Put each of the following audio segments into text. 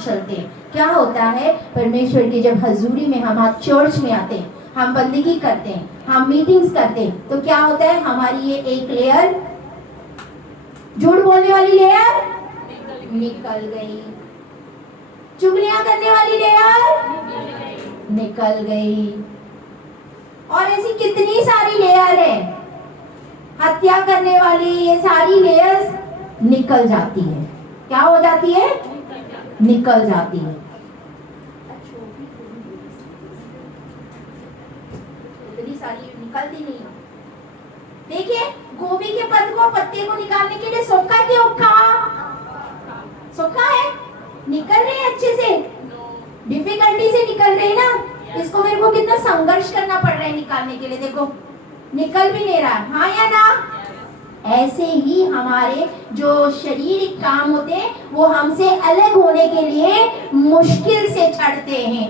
चलते हैं। क्या होता है, परमेश्वर की जब हजूरी में हम आज चर्च में आते हैं, हम बंदगी करते हैं, हम मीटिंग्स करते हैं, तो क्या होता है, हमारी ये एक लेयर, झूठ बोलने वाली लेयर निकल गई, चुगलियां करने वाली लेयर निकल गई, और ऐसी कितनी सारी लेयर है, हत्या करने वाली, ये सारी लेयर्स निकल जाती है। क्या हो जाती है, निकल जाती है। इतनी सारी निकलती नहीं। देखिए, गोभी के पत्ते को निकालने के लिए सोखा के औखा सोखा है, निकल रहे हैं अच्छे से, डिफिकल्टी से निकल रहे हैं ना। इसको मेरे को कितना संघर्ष करना पड़ रहा है निकालने के लिए, देखो निकल भी नहीं रहा। हाँ या ना? ऐसे ही हमारे जो शारीरिक काम होते हैं वो हमसे अलग होने के लिए मुश्किल से चढ़ते हैं।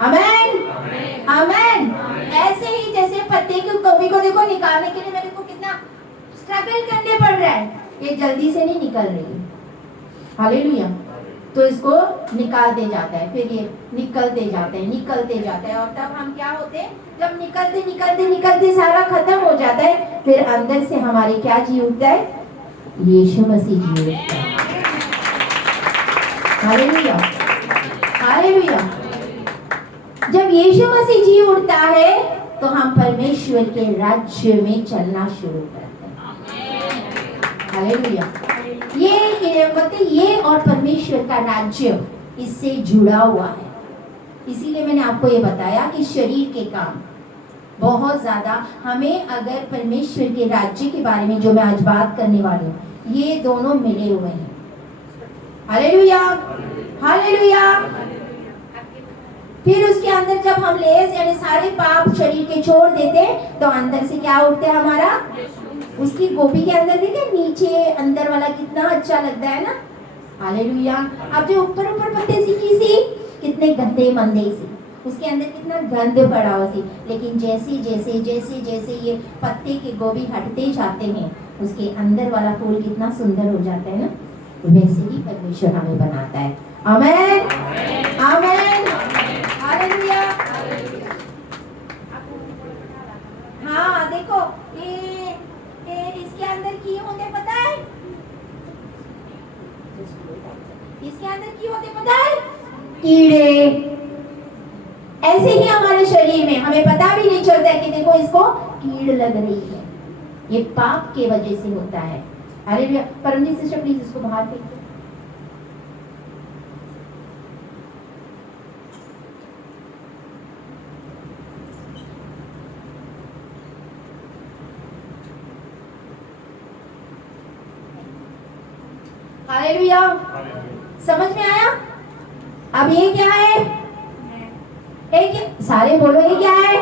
आमेन आमेन। ऐसे ही जैसे पत्ते की गोभी को देखो, निकालने के लिए मेरे को कितना स्ट्रगल करने पड़ रहा है, ये जल्दी से नहीं निकल रही है। हालेलुया। तो इसको निकालते जाता है, फिर ये निकलते जाते हैं, निकलते जाता है, और तब हम क्या होते हैं, जब निकलते निकलते निकलते सारा खत्म हो जाता है, फिर अंदर से हमारे क्या जी उठता है, यीशु मसीह जी उठता है। Hallelujah hallelujah. जब यीशु मसीह जी उठता है तो हम परमेश्वर के राज्य में चलना शुरू करते हैं। हालेलुया। ये और परमेश्वर का राज्य इससे जुड़ा हुआ है। इसीलिए मैंने आपको ये बताया कि शरीर के काम बहुत ज्यादा हमें, अगर परमेश्वर के राज्य के बारे में जो मैं आज बात करने वाली हूँ, ये दोनों मिले हुए हैं। Hallelujah hallelujah. फिर उसके अंदर जब हम लेस यानी सारे पाप शरीर के छोड़ देते, तो अंदर से क्या उठता है हमारा, उसकी गोभी के अंदर देखे नीचे अंदर वाला कितना अच्छा लगता है ना। हालेलुया। अब जो ऊपर ऊपर पत्ते सी कितने गंदे मंदे सी, उसके अंदर कितना गंद पड़ा हुआ सी, लेकिन जैसे जैसे जैसे जैसे ये पत्ते के गोभी हटते जाते हैं, उसके अंदर वाला फूल कितना सुंदर हो जाता है ना। वैसे ही परमेश्वर हमें बनाता है। आमेन आमेन हालेलुया। हाँ देखो, ये इसके अंदर की होते पता है, इसके अंदर की होते पता है, कीड़े। ऐसे ही हमारे शरीर में हमें पता भी नहीं चलता है कि देखो इसको कीड़ लग रही है, ये पाप के वजह से होता है। हालेलुया। परमजीत सिस्टर प्लीज इसको बाहर फेंक दो। हालेलुया। समझ में आया? अब ये क्या है? एक सारे बोलो, ये क्या है?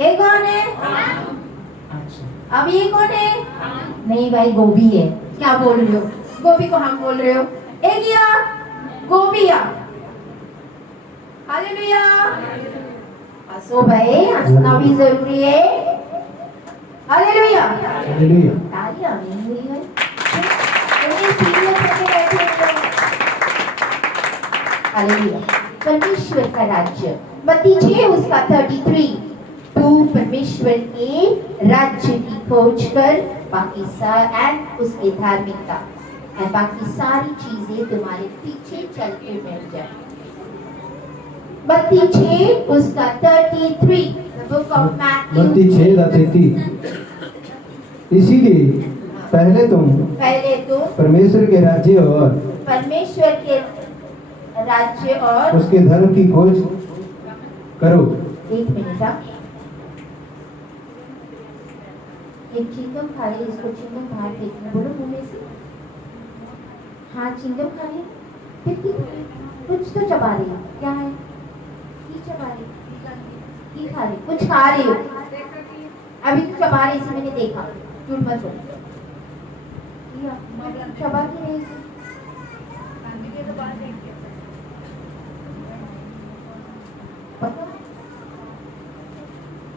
ये कौन है? अच्छा, अब ये कौन है? नहीं भाई, गोभी है। क्या बोल रहे हो? गोभी को हम बोल रहे हो। एक या गोभिया। हालेलुया। हंसो भाई, हंसना भी जरूरी है। Hallelujah hallelujah. तालियां नहीं हुई है, हालेलुया। परमेश्वर का राज्य, मत्ती 6 उसका 33, तू परमेश्वर के राज्य की खोज कर, बाकी एंड उसकी धार्मिकता एंड बाकी सारी चीजें तुम्हारे पीछे चल के मिल जाए। मत्ती 6 उसका 33, बुक ऑफ मैथ्यू। मत्ती 6:33। इसीलिए पहले तुम परमेश्वर के राज्य और उसके धर्म की खोज करो। एक मिनट, एक चिंगम खा ले, इसको चिंगम बाहर फेंकना, बोलो मुंह में से। हाँ, चिंगम खा ले, फिर कुछ तो चबा रही है, क्या है? चबा रही, खा रही, कुछ खा रही हो अभी तो चबा रही थी, मैंने देखा, झूठ मत बोलो। चबा की रही थी।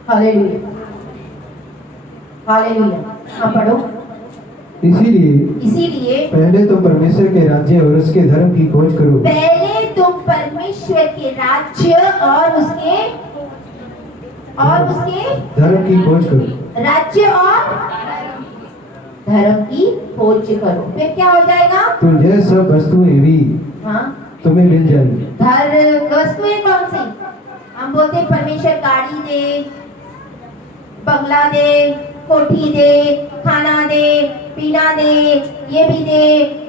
Hallelujah hallelujah. हाँ पढ़ो। इसीलिए पहले तो परमेश्वर के राज्य और उसके धर्म की खोज करो। पहले तुम परमेश्वर के राज्य और उसके धर्म की खोज करो। राज्य और धर्म की खोज करो, फिर क्या हो जाएगा? तो यह सब वस्तुएं भी हाँ तुम्हें मिल जाएगी। वस्तुएं कौन सी? हम बोलते हैं परमेश्वर गाड़ी दे, बंगला दे, कोठी दे, खाना दे, पीना दे, ये भी दे,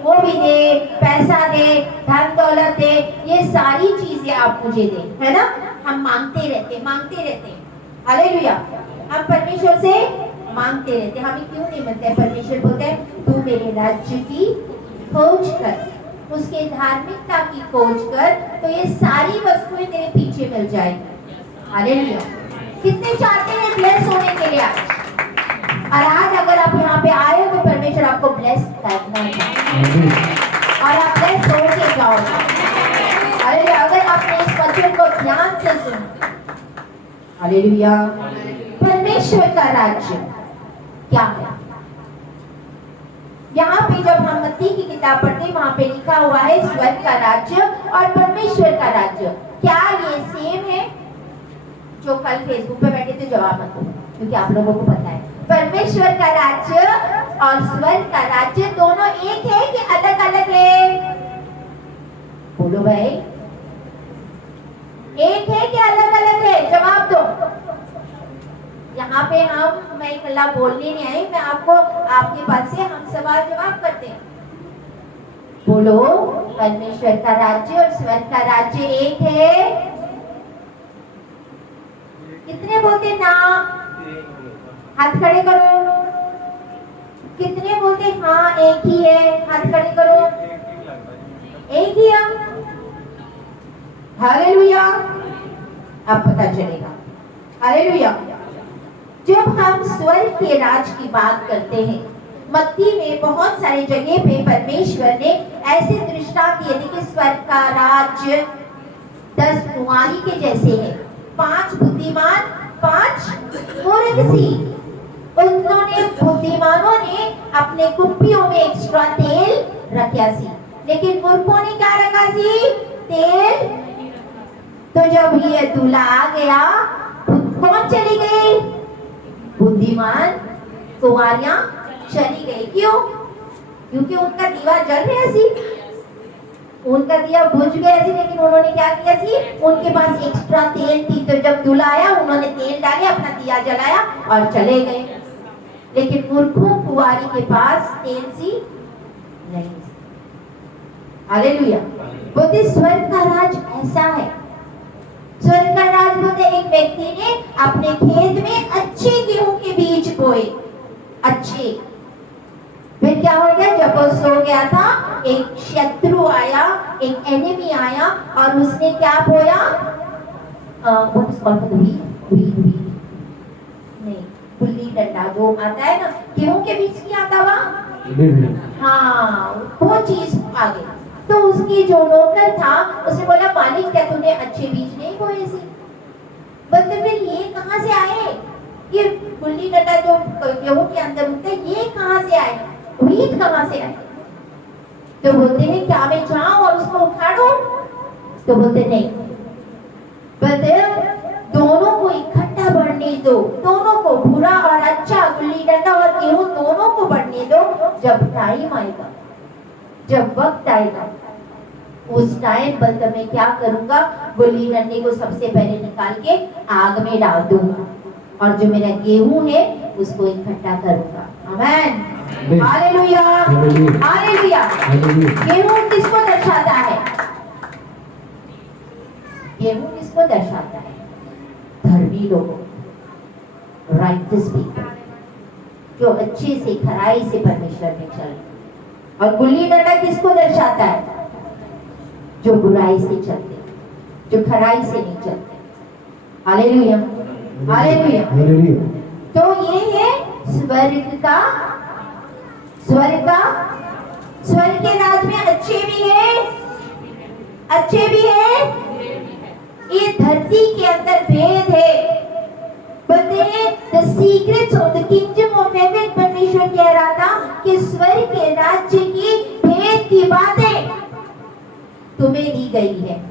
वो भी दे, पैसा दे, धन दौलत दे, ये सारी चीजें आप मुझे दे, है ना? हम मांगते रहते। हालेलुया। हम परमेश्वर से मांगते रहते। हमें क्यों नहीं मिलता है? परमेश्वर बोलते हैं तू मेरे राज्य की खोज कर, उसके धार्मिकता की खोज कर, तो ये सारी वस्तुएं तेरे पीछे मिल जाएगी। हालेलुया। कितने चाहते हैं ब्लेस होने के लिए आज? और आज अगर आप यहाँ पे आए हो तो परमेश्वर आपको ब्लेस करना है और आप ब्लेस हो के जाओगे। हालेलुया। अगर आपने इस वचन को ध्यान से सुना। हालेलुया। परमेश्वर का राज्य क्या है? यहाँ पे जब हम मत्ती की किताब पढ़ते वहां पे लिखा हुआ है स्वर्ग का राज्य और परमेश्वर का राज्य। क्या ये सेम है? जो कल फेसबुक पे बैठे थे जवाब मत दो, क्योंकि आप लोगों को पता है परमेश्वर का राज्य और स्वर्ग का राज्य दोनों एक है कि अलग अलग है? बोलो भाई, एक है कि अलग अलग है? जवाब दो। यहाँ पे मैं कल्ला बोलने नहीं आई, मैं आपको आपके पास से हम सवाल जवाब करते हैं। बोलो, परमेश्वर का राज्य और स्वर्ग का राज्य एक है? कितने बोलते ना? हाथ खड़े करो। कितने बोलते हाँ एक ही है? हाथ खड़े करो। एक ही है। हालेलुया। अब पता चलेगा। हालेलुया। जब हम स्वर्ग के राज की बात करते हैं, मत्ती में बहुत सारी जगह पे परमेश्वर ने ऐसे दृष्टांत दिए थे कि स्वर्ग का राज्य 10 कुंवारी के जैसे है। 5 बुद्धिमान, 5 मूर्ख सी। उन्होंने बुद्धिमानों ने अपने कुप्पियों में एक्स्ट्रा तेल रखा सी, लेकिन मूर्खों ने क्या रखा सी? तेल। तो जब ये दूल्हा आ गया, कौन चली गई? बुद्धिमान कुंवारियां चली गई। क्यों? क्योंकि उनका दीवा जल रहा सी, उनका दिया बुझ गया सी, लेकिन उन्होंने क्या किया सी? उनके पास एक्स्ट्रा तेल थी, तो जब दूल्हा आया उन्होंने तेल डाले, अपना दिया जलाया और चले गए। लेकिन मूर्खों कुंवारी के पास तेल सी नहीं। हालेलुया। बोलते स्वर्ग का राज ऐसा है। स्वर्ग का राज बोलते एक व्यक्ति ने अपने खेत में अच्छे गेहूं के बीज बोए, अच्छे। फिर क्या हो गया? जब वो सो गया था, एक शत्रु आया, एक एनिमी आया और उसने क्या बोया? नहीं, गुल्ली डंडा जो आता है ना, गेहूं के बीज की आता हुआ, हाँ वो चीज आ गई। तो उसकी जो नौकर था उसने बोला मालिक क्या तूने अच्छे बीज नहीं बोए थे? बोलते फिर ये कहाँ से आए? ये गुल्ली डंडा जो गेहूं के अंदर होता है, ये कहाँ से आए? बीज कहाँ से आए? तो बोलते हैं क्या मैं जाऊं और उसको उखाड़ूं? तो बोलते नहीं, बोलते दोनों को इकट्ठा बढ़ने दो, दोनों को, बुरा और अच्छा, गुल्ली डंडा और गेहूं दोनों को बढ़ने दो। जब टाइम आएगा, जब वक्त आएगा, उस टाइम बल्कि मैं क्या करूंगा? गुल्ली डंडे को सबसे पहले निकाल के आग में डाल दूंगा और जो मेरा गेहूं है उसको इकट्ठा करूंगा। आमीन। हालेलुया। हालेलुया। गेहूं किसको दर्शाता है? गेहूं किसको दर्शाता है? धर्मी लोगों, राइटस पीपल, जो अच्छे से खराई से परमेश्वर में चल। और गुल्ली डंडा किसको दर्शाता है? जो बुराई से चलते, जो खराई से नहीं चलते। हालेलुया। हालेलुया। तो ये है स्वर्ग का, स्वर्ग के राज में अच्छे भी है, अच्छे भी है। ये धरती के अंदर भेद है। बोलते हैं the secrets of the kingdom of heaven, परमेश्वर कह रहा था कि स्वर्ग के राज्य की भेद की बातें तुम्हें दी गई है।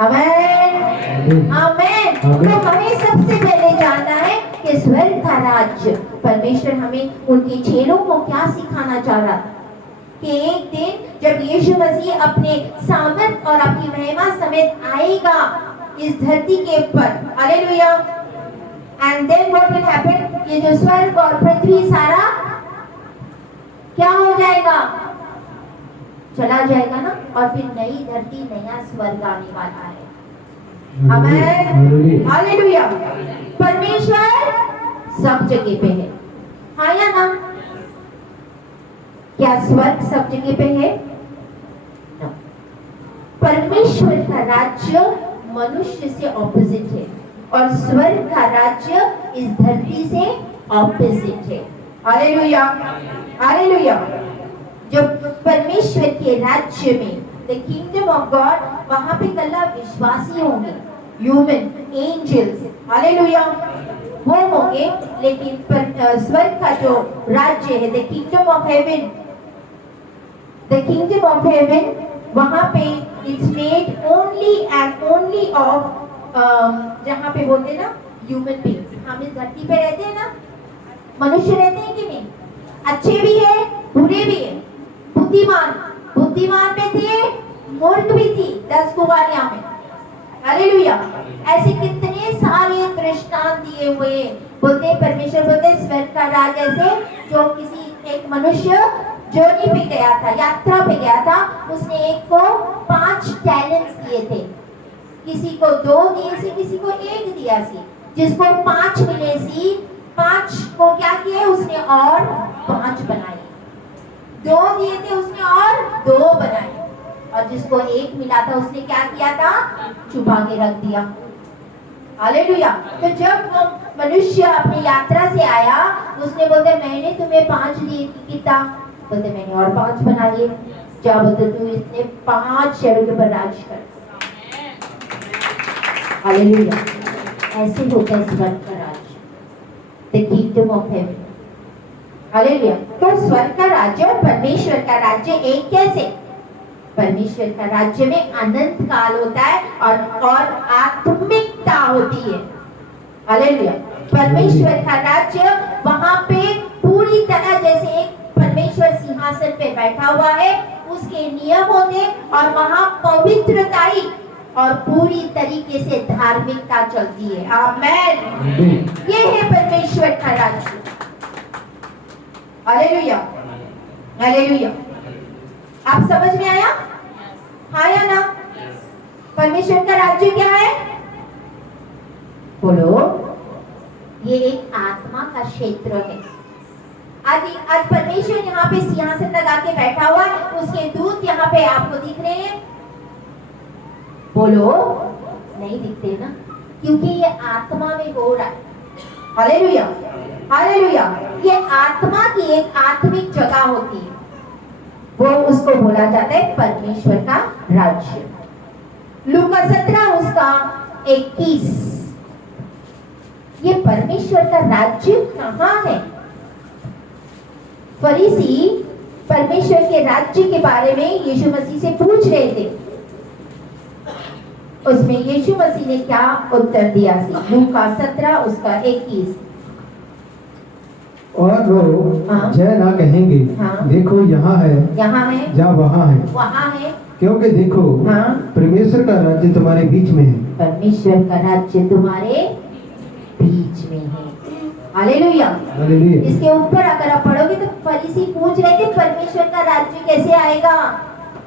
आमेन आमेन। तो हमें सबसे पहले जानना है कि स्वर्ग का राज्य, परमेश्वर हमें उनके चेलों को क्या सिखाना चाह रहा था कि एक दिन जब यीशु मसीह अपने सामर्थ और अपनी महिमा समेत आएगा इस धरती के ऊपर, hallelujah, and then what will happen, ये जो स्वर्ग और पृथ्वी सारा क्या हो जाएगा, चला जाएगा ना, और फिर नई धरती नया स्वर्ग आने वाला है। Amen hallelujah. परमेश्वर सब जगह पे है, हाँ या ना? क्या स्वर्ग सब जगह पे है? no. परमेश्वर का राज्य मनुष्य से ऑपोजिट है और स्वर्ग का राज्य इस धरती से ऑपोजिट है। Hallelujah hallelujah. जो परमेश्वर के राज्य में द किंगडम ऑफ गॉड, वहां पे कल्ला विश्वासी होंगे, ह्यूमन एंजल्स, हालेलुया, वो होंगे। लेकिन स्वर्ग का जो राज्य है, the kingdom of haven, the kingdom of haven, वहां पे it's made only and only of, जहां पे बोलते हैं ना ह्यूमन बीइंग्स, हम इस धरती पे रहते हैं ना, मनुष्य रहते हैं कि नहीं, अच्छे भी है बुरे भी है, बुद्धिमान बुद्धिमान में थे, मूर्ख भी थी 10 कुमारियां में, हालेलुया। ऐसे कितने सारे दृष्टांत दिए हुए। बोलते परमेश्वर बोलते स्वर्ग का राज ऐसे, जो किसी एक मनुष्य जर्नी पे गया था, यात्रा पे गया था, उसने एक को 5 टैलेंट्स दिए थे, किसी को 2 दिए थे, किसी को 1 दिया सी, जिसको 5 मिले सी, 5 को क्या किया उसने और 5 बनाए, 2 दिए थे उसने और 2 बनाए, और जिसको 1 मिला था उसने क्या किया था, छुपा के रख दिया। हालेलुया। तो जब वो मनुष्य अपनी यात्रा से आया, उसने बोलते मैंने तुम्हें 5 दिए, कितना बोलते मैंने और 5 बना लिए, क्या बोलते तू इसने 5 शहरों के ऊपर राज कर। हालेलुया। ऐसे होता है स्वर्ग का राज, the kingdom of heaven. Hallelujah. तो स्वर्ग का राज्य और परमेश्वर का राज्य एक कैसे? परमेश्वर का राज्य में अनंत काल होता है और आत्मिकता होती है। हालेलुया। परमेश्वर का राज्य वहां पे पूरी तरह, जैसे एक परमेश्वर सिंहासन पे बैठा हुआ है, उसके नियम होते और वहां पवित्रताई और पूरी तरीके से धार्मिकता चलती है। आमेन। ये है परमेश्वर का राज्य। Hallelujah hallelujah. आप समझ में आया? हाँ या ना? परमेश्वर का राज्य क्या है? बोलो। ये एक आत्मा का क्षेत्र है। आज परमेश्वर यहाँ पे सिंहासन लगा के बैठा हुआ है, उसके दूत यहाँ पे आपको दिख रहे हैं? बोलो। नहीं दिखते ना, क्योंकि ये आत्मा में हो रहा है। Hallelujah hallelujah. ये आत्मा की एक आत्मिक जगह होती है, वो उसको बोला जाता है परमेश्वर का राज्य। लूका 17 उसका 21। ये परमेश्वर का राज्य कहाँ है? फरीसी परमेश्वर के राज्य के बारे में यीशु मसीह से पूछ रहे थे। उसमें यीशु मसीह ने क्या उत्तर दिया? लूका 17 उसका 21। और लोग जय ना कहेंगे, देखो यहाँ है या वहाँ है, क्योंकि देखो परमेश्वर का राज्य तुम्हारे बीच में है। परमेश्वर का राज्य तुम्हारे बीच में है। Hallelujah hallelujah. इसके ऊपर अगर आप पढ़ोगे तो फरीसी पूछ रहे थे परमेश्वर का राज्य कैसे आएगा,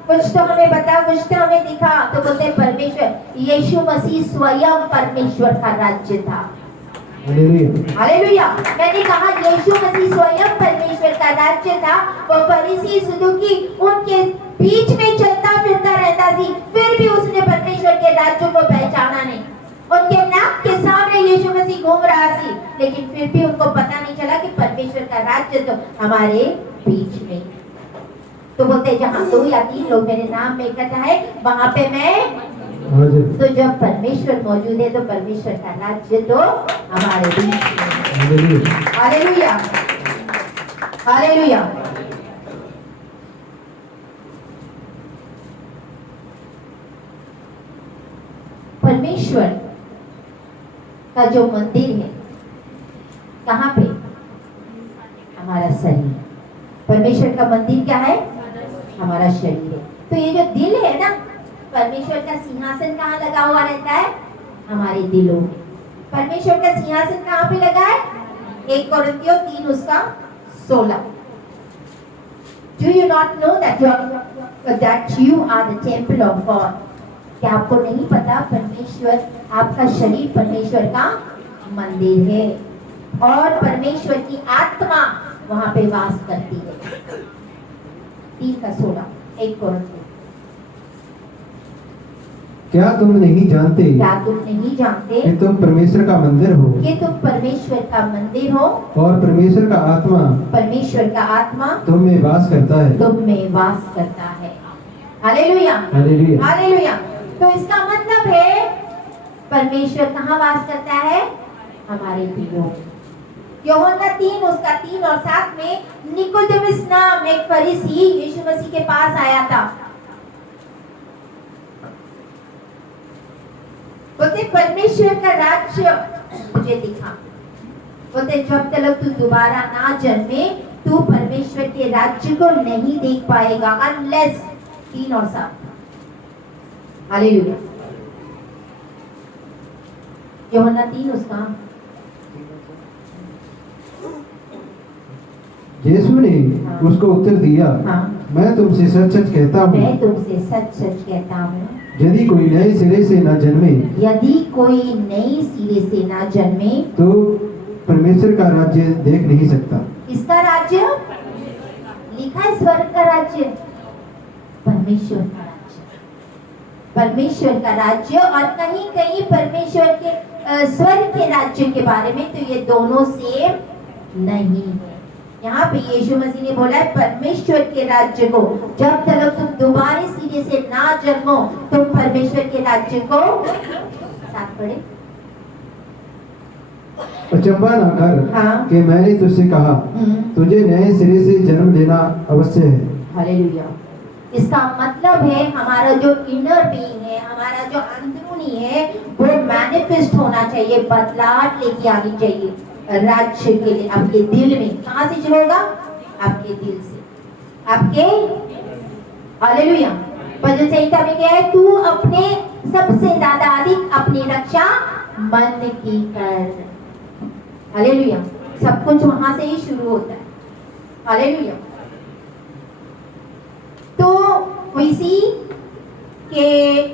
कुछ तो हमें बता, कुछ तो हमें दिखा। तो बोलते परमेश्वर, यीशु मसीह स्वयं परमेश्वर का राज्य था। हालेलुया। मैंने कहा यीशु मसीह स्वयं परमेश्वर का राज्य था। वो फरीसी सदूकी उनके बीच में चलता फिरता रहता थी, फिर भी उसने परमेश्वर के राज्य को पहचाना नहीं। उनके नाक के सामने यीशु मसीह घूम रहा थी, लेकिन फिर भी उनको पता नहीं चला कि परमेश्वर का राज्य तो हमारे बीच में। तो बोलते जहाँ 2 या 3 लोग मेरे नाम में इकट्ठा है, वहां पे मैं। तो जब परमेश्वर मौजूद है तो परमेश्वर का राज्य तो हमारे बीच में। हालेलुया। हालेलुया। परमेश्वर का जो मंदिर है कहाँ पे? हमारा शरीर। परमेश्वर का मंदिर क्या है? हमारा शरीर है। तो ये जो दिल है ना, परमेश्वर का सिंहासन कहाँ लगा हुआ रहता है? हमारे दिलों में। परमेश्वर का सिंहासन कहाँ पे लगा है? 1 कोरिन्थियों 3 उसका 16। Do you not know that you are the temple of God? क्या आपको नहीं पता परमेश्वर, आपका शरीर परमेश्वर का मंदिर है और परमेश्वर की आत्मा वहां पे वास करती है। 3 का 16, 1 कोरिन्थियों। क्या तुम नहीं जानते? क्या तुम नहीं जानते कि तुम परमेश्वर का मंदिर हो? कि तुम परमेश्वर का मंदिर हो और परमेश्वर का आत्मा तुम में वास करता है। तुम में वास करता है। Hallelujah, hallelujah, hallelujah. तो इसका मतलब है परमेश्वर कहाँ वास करता है? हमारे दिलों में। यूहन्ना 3 उसका 3 और 7 में निकोदेमुस नाम एक फरीसी यीशु मसीह के पास आया था। बोलते परमेश्वर का राज्य मुझे दिखा। बोलते जब तक तू दोबारा ना जन्मे तू परमेश्वर के राज्य को नहीं देख पाएगा, अनलेस 3 और 7। हालेलुया। यूहन्ना 3 उसका। यीशु ने उसको उत्तर दिया, मैं तुमसे सच सच कहता हूँ, मैं तुमसे सच सच कहता हूँ, यदि कोई नए सिरे से न जन्मे, यदि कोई नई सिरे से ना जन्मे तो परमेश्वर का राज्य देख नहीं सकता। किसका राज्य? लिखा है स्वर्ग का राज्य, परमेश्वर का राज्य, परमेश्वर का राज्य। और कहीं कहीं परमेश्वर के स्वर्ग के राज्य के बारे में, तो ये दोनों सेम नहीं है। यहाँ पे यीशु मसीह ने बोला है परमेश्वर के राज्य को जब तक तुम दोबारा सिरे से ना जन्मो तुम परमेश्वर के राज्य को, साथ पढ़े, अचंबा न कर कि मैंने तुझसे कहा तुझे नए सिरे से जन्म लेना अवश्य है। हालेलुया। इसका मतलब है हमारा जो इनर बीइंग है, हमारा जो अंदरूनी है, वो मैनिफेस्ट होना चाहिए, बदलाव लेके आनी चाहिए राज्य के लिए आपके दिल में। कहाँ से शुरू होगा? आपके दिल से, आपके। हालेलुया। भजन संहिता में क्या है? तू अपने सबसे ज्यादा अधिक अपनी रक्षा मन की कर। हालेलुया। सब कुछ वहां से ही शुरू होता है। हालेलुया। तो इसी के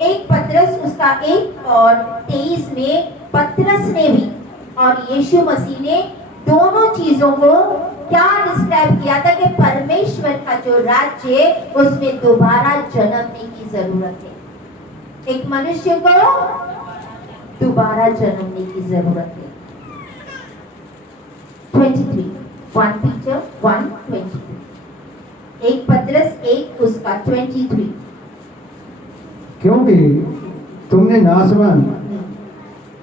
1 पतरस उसका 1 और 23 में पतरस ने भी और यीशु मसीह ने दोनों चीजों को क्या डिस्क्राइब किया था कि परमेश्वर का जो राज्य है उसमें दोबारा जन्मने की जरूरत है। एक मनुष्य को दोबारा जन्मने की जरूरत है। 23 1 Peter 1:23, 1 पतरस 1 उसका 23। क्योंकि तुमने नाशवान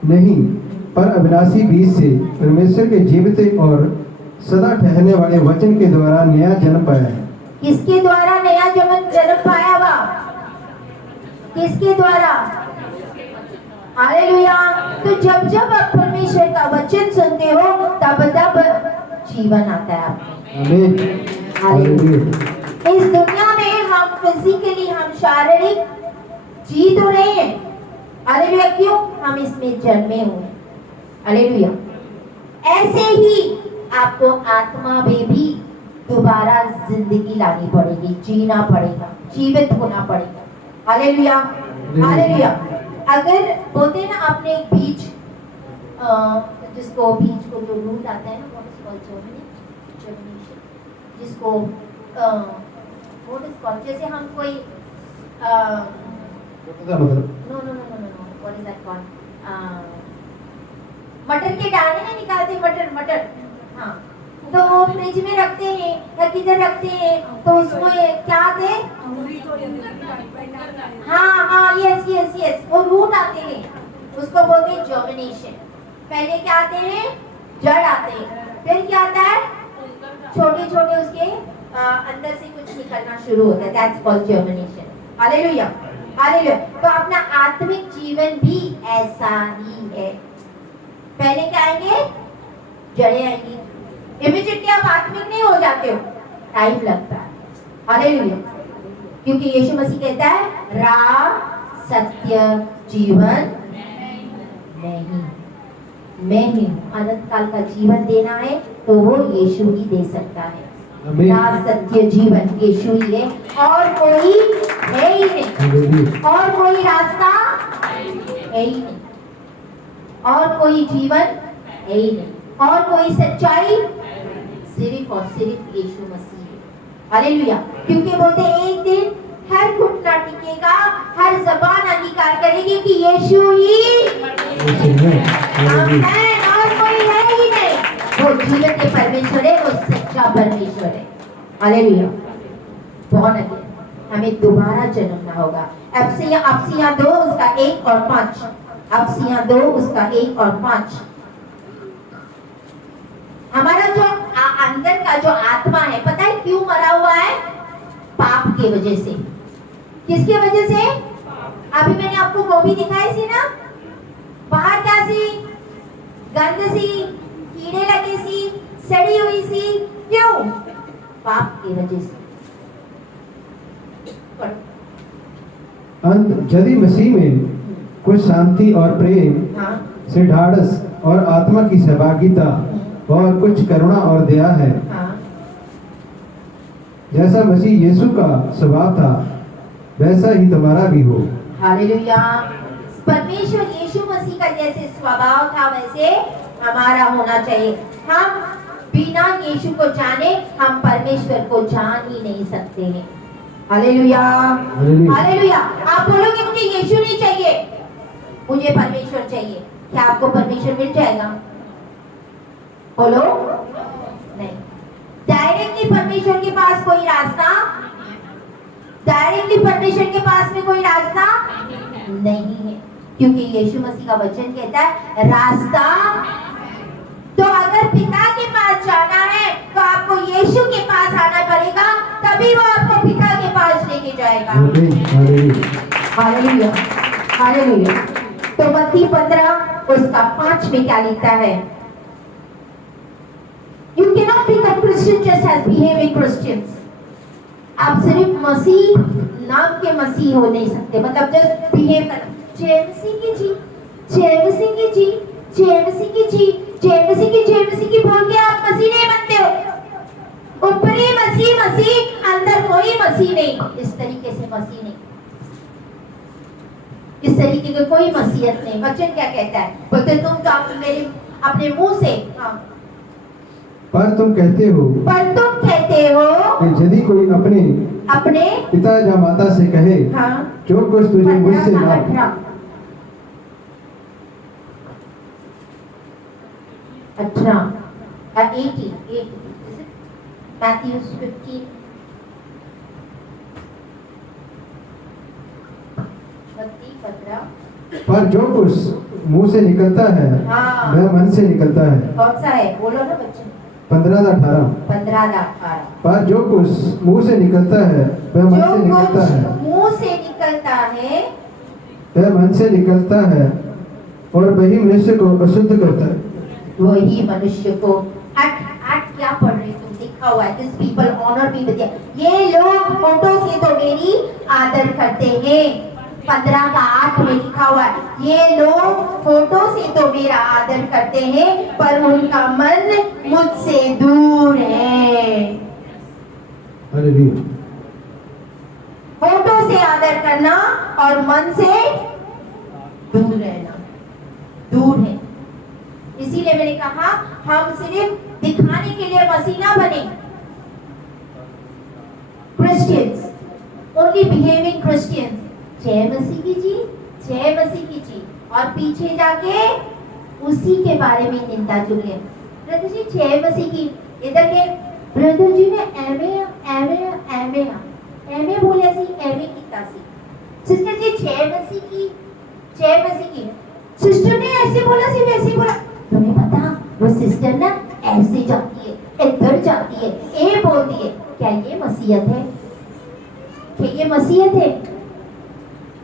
नहीं पर अविनाशी बीज से परमेश्वर के जीवित और सदा ठहरने वाले वचन के द्वारा नया जन्म पाया है। किसके द्वारा नया जन्म पाया हुआ? किसके द्वारा? हालेलुया। तो जब जब आप परमेश्वर का वचन सुनते हो तब तब जीवन आता है आमीन। हालेलुया। इस दुनिया में हम फिजिकली, हम शारीरिक जी तो रहे हैं। हालेलुया। क्यों? हम इसमें जन्मे हुए। हालेलुया। ऐसे ही आपको आत्मा में भी दोबारा जिंदगी लानी पड़ेगी, जीना पड़ेगा, जीवित होना पड़ेगा। Hallelujah, hallelujah. अगर बोलते हैं ना आपने एक बीज, जिसको बीज को जो रूट आता है ना, जर्मिनेशन, जिसको जैसे हम कोई मटर के दाने नहीं निकालते, मटर, हाँ, तो वो फ्रिज में रखते हैं या किधर रखते हैं, तो उसमें क्या आते हैं? हाँ, यस, वो रूट आते हैं, उसको बोलते हैं जर्मिनेशन। पहले क्या आते हैं? जड़ आते हैं, फिर क्या आता है? छोटे छोटे उसके अंदर से कुछ निकलना शुरू होता है। That's called germination. Hallelujah, hallelujah. तो अपना आत्मिक जीवन भी ऐसा ही है। पहले क्या आएंगे? जड़ें आएंगी। इमीडिएटली आप आत्मिक नहीं हो जाते हो, टाइम लगता है। हालेलुया। क्योंकि यीशु मसीह कहता है राह, सत्य, जीवन नहीं, मैं ही अनंत काल का जीवन देना है तो वो यीशु ही दे सकता है। राह, सत्य, जीवन यीशु ही है, और कोई है ही नहीं, और कोई रास्ता है ही नहीं, और कोई जीवन है ही नहीं, और कोई सच्चाई सिर्फ और सिर्फ यीशु मसीह है। हालेलुया। क्योंकि बोलते एक दिन हर घुटना टिकेगा, हर जबान अंगीकार करेगी कि यीशु ही आमीन, और कोई है ही नहीं। वो जीवन के परमेश्वर है, वो सच्चा परमेश्वर है। हालेलुया। बहुत अगेन हमें दोबारा जन्मना होगा। अफसियां 2 उसका 1 और 5। अफसियां 2 उसका 1 और 5। हमारा जो अंदर का जो आत्मा है, पता है क्यों मरा हुआ है? पाप की वजह से। किसकी वजह से? अभी मैंने आपको वो भी दिखाई थी ना, बाहर क्या सी? गंद सी, कीड़े लगे सी, सड़ी हुई सी। क्यों? पाप की वजह से। अंत यदि मसीह में कुछ शांति और प्रेम हाँ, से ढाढ़स और आत्मा की सहभागिता और कुछ करुणा और दया है, हाँ, जैसा मसीह यीशु का स्वभाव था वैसा ही तुम्हारा भी हो। हालेलुया। परमेश्वर यीशु मसीह का जैसे स्वभाव था वैसे हमारा होना चाहिए। हम बिना यीशु को जाने हम परमेश्वर को जान ही नहीं सकते हैं। Hallelujah, hallelujah. आप बोलोगे मुझे यीशु नहीं चाहिए, मुझे परमेश्वर चाहिए। क्या आपको परमेश्वर मिल जाएगा? बोलो नहीं। डायरेक्टली परमेश्वर के पास कोई रास्ता, डायरेक्टली परमेश्वर के पास में कोई रास्ता नहीं है, क्योंकि यीशु मसीह का वचन कहता है रास्ता। तो अगर पिता के पास जाना है तो आपको यीशु के पास आना पड़ेगा, तभी वो आपको पिता के पास लेके जाएगा। Hallelujah, hallelujah. तो मत्ती 15 उसका 5 में क्या लिखता है? You cannot become Christian just as behaving Christians. आप सिर्फ मसीह नाम के मसीह हो नहीं सकते, मतलब जस्ट बिहेव करना। जय मसीह की जी, जय मसीह की जी, जय मसीह की जी, जय मसीह की, जय मसीह की बोल के आप मसीह नहीं बनते हो। ऊपरी मसीह मसीह, अंदर कोई मसीह नहीं। इस तरीके से मसीह नहीं, इस तरीके की कोई मसीहत नहीं। वचन क्या कहता है? बोलते तुम तो मेरे अपने मुंह से, हाँ, पर तुम कहते हो कि यदि कोई अपने पिता या माता से कहे, हाँ, जो कुछ तुझे मुझसे मांग, 18 Matthew 15 पर जो कुछ मुंह से निकलता है हाँ, वह मन से निकलता है। कौन सा है? बोलो ना बच्चे। 15-18। 15-18। पर जो कुछ मुंह से निकलता है वह मन से निकलता है, मुंह से निकलता है वह मन से निकलता है और वही मनुष्य को अशुद्ध करता है। वही मनुष्य को हट क्या पढ़ रहे तुम? लिखा हुआ है this people honour me with, ये लोग फोटो से तो मेरी आदर करते हैं। 15:8 में लिखा हुआ है ये लोग फोटो से तो मेरा आदर करते हैं पर उनका मन मुझसे दूर है। हालेलुया। फोटो से आदर करना और मन से दूर रहना, दूर है। इसीलिए मैंने कहा हम सिर्फ दिखाने के लिए मसीह ना बने। क्रिश्चियंस, ओनली बिहेविंग क्रिश्चियंस, जय मसीह की जी, जय मसीह की जी, और पीछे जाके उसी के बारे में निंदा चुगली। ब्रदर जी जय मसीह की, इधर के ब्रदर जी ने एमए बोले सी, एमए कीता सी। सिस्टर जी जय मसीह की, जय मसीह की। सिस्टर ने ऐसे बोला सी, वैसे बोला। तुम्हें पता वो सिस्टर ना ऐसे जाती है, इधर जाती है, ये बोलती है। क्या ये मसीहत है? क्या ये मसीहत है?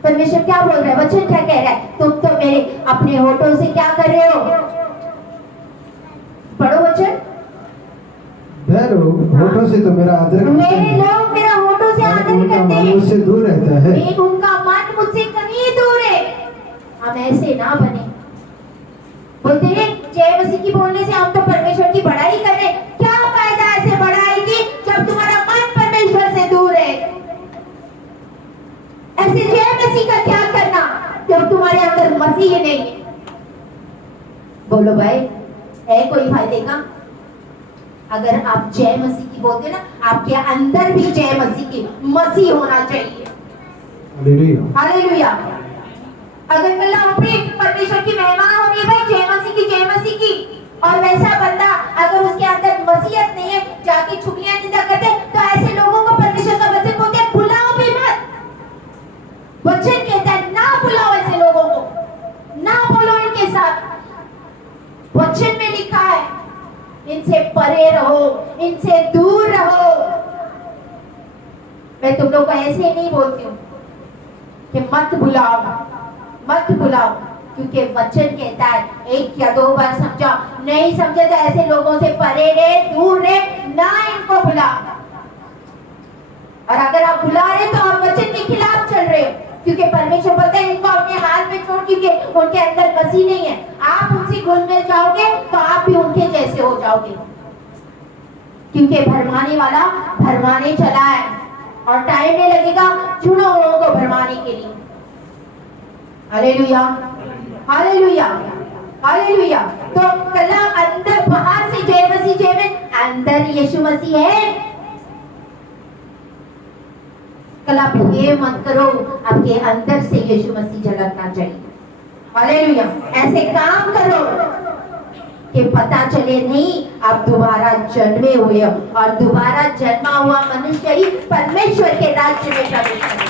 परमेश्वर क्या बोल रहा है? वचन क्या कह रहा है? तुम तो मेरे अपने होठों से क्या कर रहे हो? पढ़ो वचन। वह लोग होठों से तो मेरा आदर करते मेरे हैं, लोग मेरा होठों से पर आदर उनका करते मन हैं, मुझसे दूर रहता है। लेकिन उनका मन मुझसे कहीं दूर है। हम ऐसे ना बने। बोलते हैं जय मसीह की बोलने से हम तो परमेश्वर की बड़ाई कर रहे हैं। क्या फायदा ऐसे बड़ाई की जब तुम्हारा मन परमेश्वर से दूर है? ऐसे जय मसीह का क्या करना जब तुम्हारे अंदर मसीह नहीं है? बोलो भाई, है कोई फायदे का? अगर आप जय मसीह की बोलते ना, आपके अंदर भी जय मसीह की मसीह होना चाहिए। हालेलुया। हालेलुया। अगर कल्ला ऊपरी परमेश्वर की महिमा होनी है भाई, जय मसीह की, और वैसा बंदा अगर उसके अंदर मसीहत नहीं है, जाके छुपलियां निंदा करते हैं, तो ऐसे लोगों को परमेश्वर का वचन बोलते हैं बुलाओ भी मत। वचन कहता है ना बुलाओ ऐसे लोगों को, ना बोलो इनके साथ। वचन में लिखा है इनसे परे रहो, इनसे दूर रहो। मैं तुम लोग को ऐसे नहीं बोलती हूँ कि मत बुलाओ, मत बुलाओ, क्योंकि वचन कहता है एक या दो बार समझा, नहीं समझे तो ऐसे लोगों से परे रहे, दूर रहे, ना इनको बुला। और अगर आप बुला रहे तो आप वचन के खिलाफ चल रहे हो, क्योंकि परमेश्वर बोलता है इनको अपने हाथ में छोड़, क्योंकि उनके अंदर मसीह नहीं है। आप उनसे घुल मिल जाओगे तो आप भी उनके जैसे हो जाओगे, क्योंकि भरमाने वाला भरमाने चला है और टाइम नहीं लगेगा चुनो लोगों को भरमाने के लिए। Hallelujah, hallelujah, hallelujah. तो कला अंदर बाहर से जय मसीह, जय में अंदर यीशु मसीह है। कल आप ये मत करो, आपके अंदर से यीशु मसीह झलकना चाहिए। हालेलुया। ऐसे काम करो कि पता चले नहीं आप दोबारा जन्मे हुए हो, और दोबारा जन्मा हुआ मनुष्य ही परमेश्वर के राज्य में प्रवेश करेगा।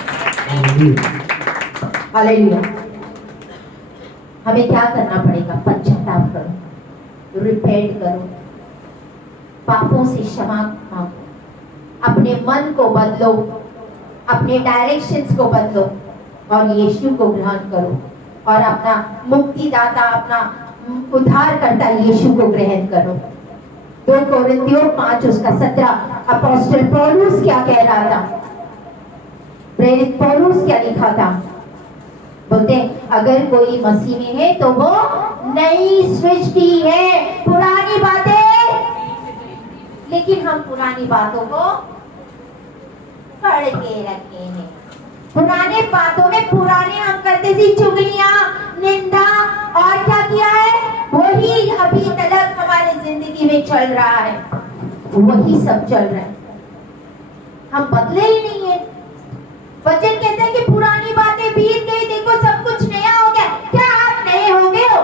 हालेलुया। हमें क्या करना पड़ेगा? पश्चाताप करो, रिपेंट करो, पापों से क्षमा मांगो, अपने मन को बदलो, अपने डायरेक्शंस को बदलो और यीशु को ग्रहण करो, और अपना मुक्तिदाता, अपना उद्धारकर्ता यीशु को ग्रहण करो। 2 कोरिन्थियों 5:17 अपोस्टल पौलुस क्या कह रहा था? प्रेरित पौलुस क्या लिखा था? बोलते अगर कोई मसीह में है तो वो नई सृष्टि है, पुरानी बातें, लेकिन हम पुरानी बातों को पढ़ के रखे हैं। पुराने बातों में पुराने हम करते थे चुगलियां, निंदा, और क्या किया है वही अभी तक हमारी जिंदगी में चल रहा है, वही सब चल रहा है, हम बदले ही नहीं है। वचन कहते हैं कि पुरानी बातें बीत गई, देखो सब कुछ नया हो गया। क्या आप नए हो गए हो?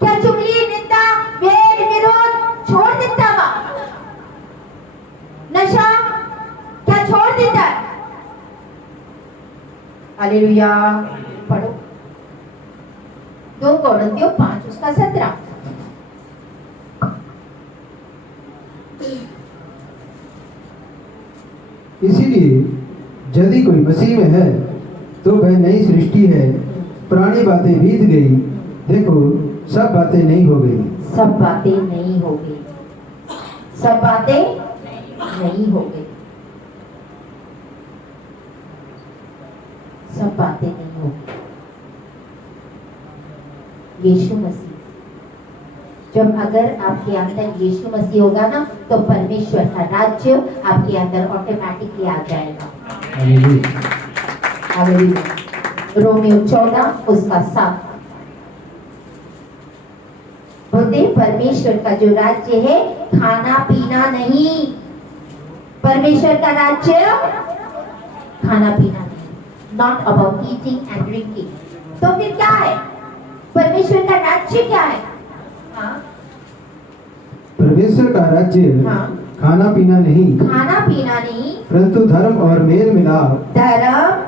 क्या चुगली, निंदा, वेर विरोध छोड़ देता वा? नशा क्या छोड़ देता है? हालेलुया। पढ़ो 2 कोरिन्थियों 5:17। इसीलिए यदि कोई मसीह में है तो वह नई सृष्टि है, पुरानी बातें बीत गई, देखो सब बातें नई हो गई। सब बातें नई हो गई, सब बातें नई हो गई, सब बातें नहीं हो गई। यीशु मसीह, जब अगर आपके अंदर यीशु मसीह होगा ना, तो परमेश्वर का राज्य आपके अंदर ऑटोमेटिकली आ जाएगा। हालेलुया। रोमियो 14:7 बोलते परमेश्वर का जो राज्य है खाना पीना नहीं, परमेश्वर का राज्य खाना पीना नहीं, not about eating and drinking. तो फिर क्या है? परमेश्वर का राज्य क्या है? हाँ? परमेश्वर का राज्य हाँ? खाना पीना नहीं, खाना पीना नहीं, परंतु धर्म और मेल मिलाप, धर्म,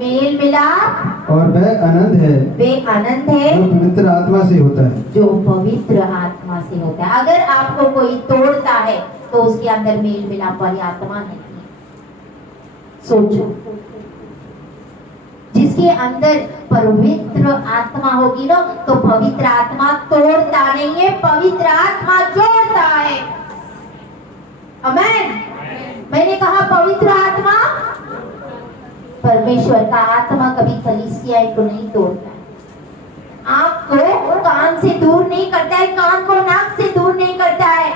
मेल मिलाप और वह आनंद है वे आनंद है जो पवित्र आत्मा से होता है। जो पवित्र आत्मा से होता है। अगर आपको कोई तोड़ता है तो उसके अंदर मेल मिलाप वाली आत्मा नहीं है। सोचो, जिसके अंदर पवित्र आत्मा होगी ना, तो पवित्र आत्मा तोड़ता नहीं है, पवित्र आत्मा जोड़ता है। आमेन। मैंने कहा पवित्र आत्मा, परमेश्वर का आत्मा कभी कलीसिया को नहीं तोड़ता है। आंख को कान से दूर नहीं करता है, कान को नाक से दूर नहीं करता है,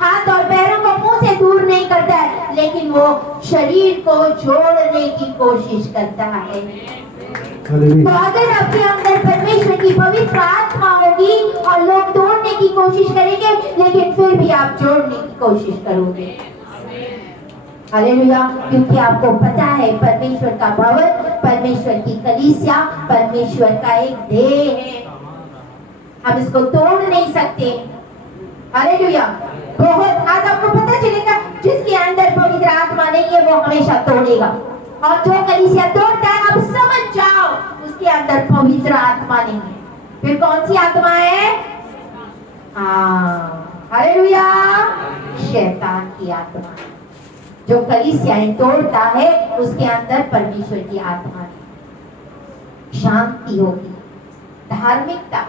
हाथ और पैरों को मुंह से दूर नहीं करता है, लेकिन वो शरीर को जोड़ने की कोशिश करता है। तो अगर आपके अंदर परमेश्वर की पवित्र आत्मा होगी और लोग तोड़ने की कोशिश करेंगे, लेकिन फिर भी आप जोड़ने की कोशिश करोगे। हालेलुया। क्योंकि आपको पता है परमेश्वर का भवन, परमेश्वर की कलीसिया, परमेश्वर का एक देह है, हम इसको तोड़ नहीं सकते। हालेलुया। बहुत आज आपको पता चलेगा, जिसके अंदर पवित्र आत्मा नहीं है वो हमेशा तोड़ेगा, और जो कलीसिया तोड़ता है, आप समझ जाओ उसके अंदर पवित्र आत्मा नहीं है। फिर कौन सी आत्मा है? हालेलुया, शैतान की आत्मा। जो कलीसियाएं तोड़ता है उसके अंदर परमेश्वर की आत्मा नहीं। शांति होगी, धार्मिकता।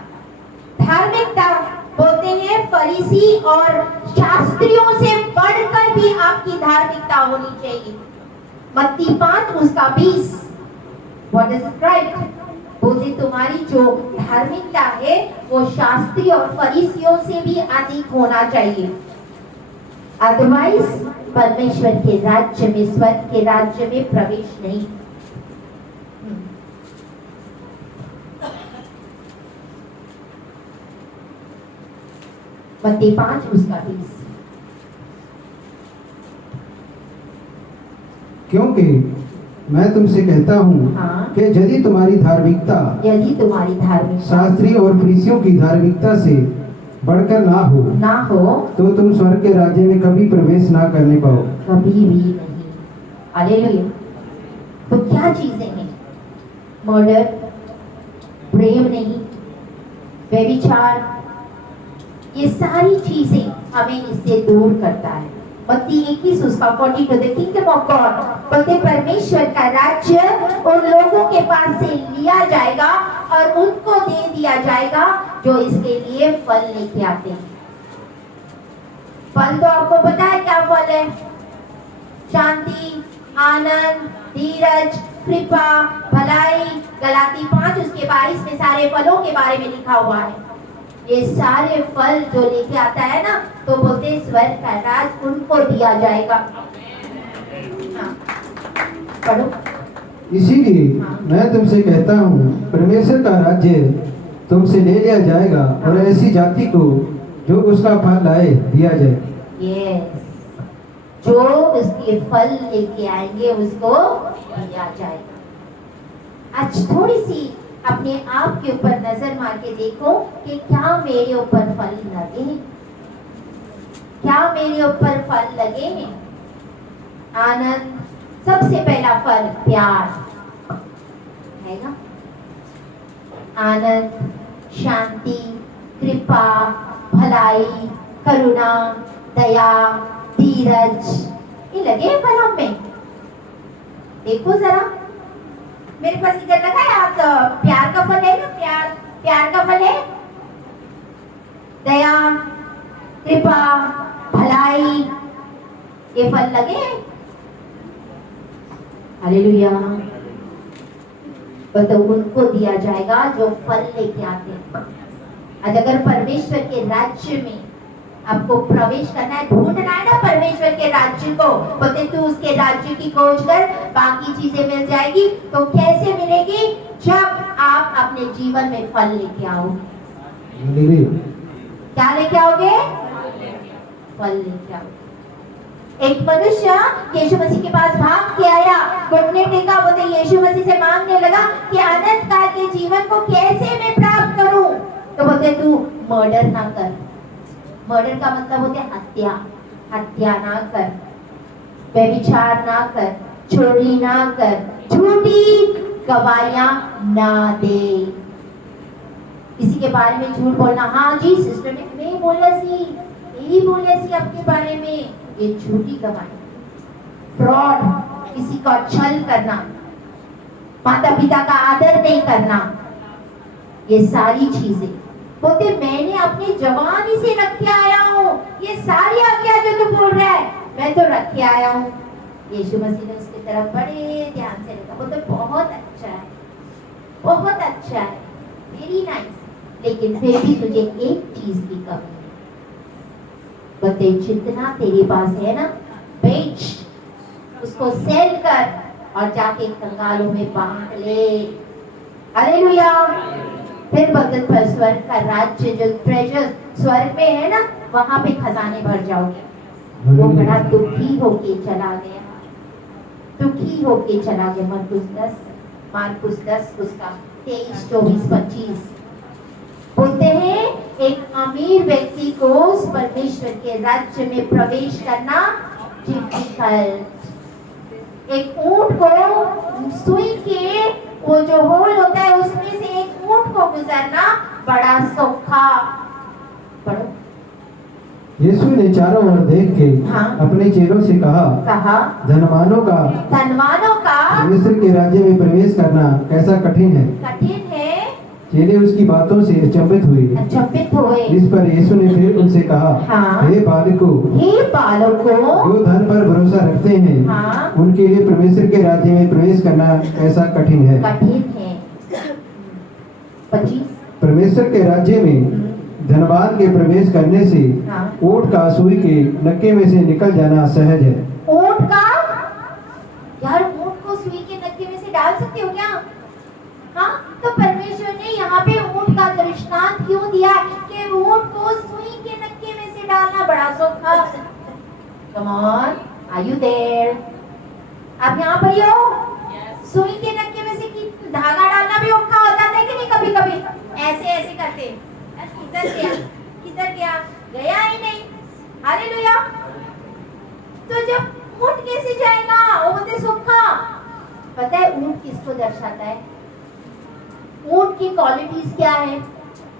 धार्मिकता बोलते हैं फरीसी और शास्त्रियों से बढ़कर भी आपकी धार्मिकता होनी चाहिए। मत्ती 5 उसका 20 व्हाट इज राइट, बोलते तुम्हारी जो धार्मिकता है वो शास्त्री और फरीसियों से भी अधिक होना चाहिए, अदरवाइज परमेश्वर के राज्य में, स्वर्ग के राज्य में प्रवेश नहीं। मत्ती 5 उसका 20। क्योंकि मैं तुमसे कहता हूँ कि यदि तुम्हारी धार्मिकता शास्त्री और फरीसियों की धार्मिकता से बढ़कर ना हो तो तुम स्वर्ग के राज्य में कभी प्रवेश ना करने पाओ। कभी भी नहीं। हालेलुया। तो क्या चीजें हैं? मर्डर, प्रेम नहीं, व्यभिचार, ये सारी चीजें हमें इससे दूर करता है। मत्ती 21 उसका 42 द किंगडम ऑफ गॉड, बोलते परमेश्वर का राज्य उन लोगों के पास से लिया जाएगा और उनको दे दिया जाएगा जो इसके लिए फल लेके आते हैं। फल तो आपको पता है क्या फल है? शांति, आनंद, धीरज, कृपा, भलाई। गलाती 5 उसके 22 में सारे फलों के बारे में लिखा हुआ है। ये सारे फल जो लेके आता है ना, तो बोलते स्वर्ग का राज उनको दिया जाएगा। पढ़ो। इसीलिए मैं तुमसे कहता हूँ परमेश्वर का राज्य तुमसे ले लिया जाएगा और ऐसी जाति को जो उसका फल लाए दिया जाए। यस, जो उसके फल लेके आएंगे उसको दिया जाएगा। आज थोड़ी सी अपने आप के ऊपर नजर मार के देखो कि क्या मेरे ऊपर फल लगे हैं, क्या मेरे ऊपर फल लगे हैं। आनंद, सबसे पहला फल प्यार है ना, आनंद, शांति, कृपा, भलाई, करुणा, दया, धीरज, ये लगे हैं फल हम में। देखो जरा, मेरे पास इधर लगा है, आप प्यार का फल है ना, प्यार का फल है, दया, कृपा, भलाई, ये फल लगे हैं। हालेलुया। तो उनको दिया जाएगा जो फल लेके आते हैं। आज अगर परमेश्वर के राज्य में आपको प्रवेश करना है, ढूंढना है ना परमेश्वर के राज्य को, बोलते तू उसके राज्य की खोज कर, बाकी चीजें मिल जाएगी। तो कैसे मिलेगी? जब आप अपने जीवन में फल लेके आओगे। क्या लेके आओगे? फल लेके आओगे। एक मनुष्य यीशु मसीह के पास भाग के आया, घुटने टेका, बोलते यीशु मसीह से मांगने लगा कि अनंत काल के जीवन को कैसे मैं प्राप्त करूं। तो बोलते तू मर्डर ना कर। मर्डर का मतलब होता है हत्या ना कर, व्यभिचार ना कर, चोरी ना कर, झूठी गवाहियां ना दे। किसी के बारे में झूठ बोलना, हाँ जी सिस्टर ने मैं बोला सी, यही बोले सी आपके बारे में, ये झूठी गवाही। फ्रॉड, किसी का छल करना, माता पिता का आदर नहीं करना, ये सारी चीजें बोलते मैंने अपनी जवानी से रख के आया हूँ, ये सारी आज्ञा जो तू बोल रहा है मैं तो रख के आया हूँ। यीशु मसीह ने उसकी तरफ बड़े ध्यान से देखा, बोलते बहुत अच्छा है, बहुत अच्छा है, वेरी नाइस, लेकिन फिर भी तुझे एक चीज की कमी है। बोलते जितना तेरे पास है ना बेच, उसको सेल कर और जाके कंगालों में बांट ले। हालेलुया। फिर बदल पर स्वर्ग का राज्य जो ट्रेजर स्वर्ग में है ना, वहां पे खजाने भर जाओगे। वो बड़ा दुखी होके चला गया, दुखी होके चला गया। मार्कुस 10 उसका 23, 24, 25 बोलते हैं एक अमीर व्यक्ति को परमेश्वर के राज्य में प्रवेश करना डिफिकल्ट। एक ऊंट को सुई के वो जो होल होता है उसमें से एक ऊंट को गुजरना बड़ा सौखा। पढ़ो। यीशु ने चारों ओर देख के अपने चेलों से कहा धनवानों का परमेश्वर के राज्य में प्रवेश करना कैसा कठिन है। चेले उसकी बातों से अचंभित हुए। इस पर यीशु ने फिर उनसे कहा, हे बालकों, जो धन पर भरोसा रखते हैं उनके लिए परमेश्वर के राज्य में प्रवेश करना कैसा कठिन है। परमेश्वर के राज्य में धनवान के प्रवेश करने से ऊंट का सुई के नक्के में से निकल जाना सहज है। ऊंट का यार, ऊंट को सुई के नक्के में से डाल सकते हो क्या? हाँ, तो परमेश्वर ने यहाँ पे ऊंट का दृष्टांत क्यों दिया कि ऊंट को सुई के नक्के में से डालना बड़ा सौखा। Come on, are you there? आप यहाँ पर ही हो? सुई के नक्के में से धागा डालना भी औखा होता है कि नहीं? कभी कभी ऐसे ऐसे करते, किधर गया गया ही नहीं। हालेलुया। तो जब ऊंट कैसे जाएगा? वो बोलते सूखा। पता है ऊंट किसको दर्शाता है? ऊंट की क्वालिटीज क्या है?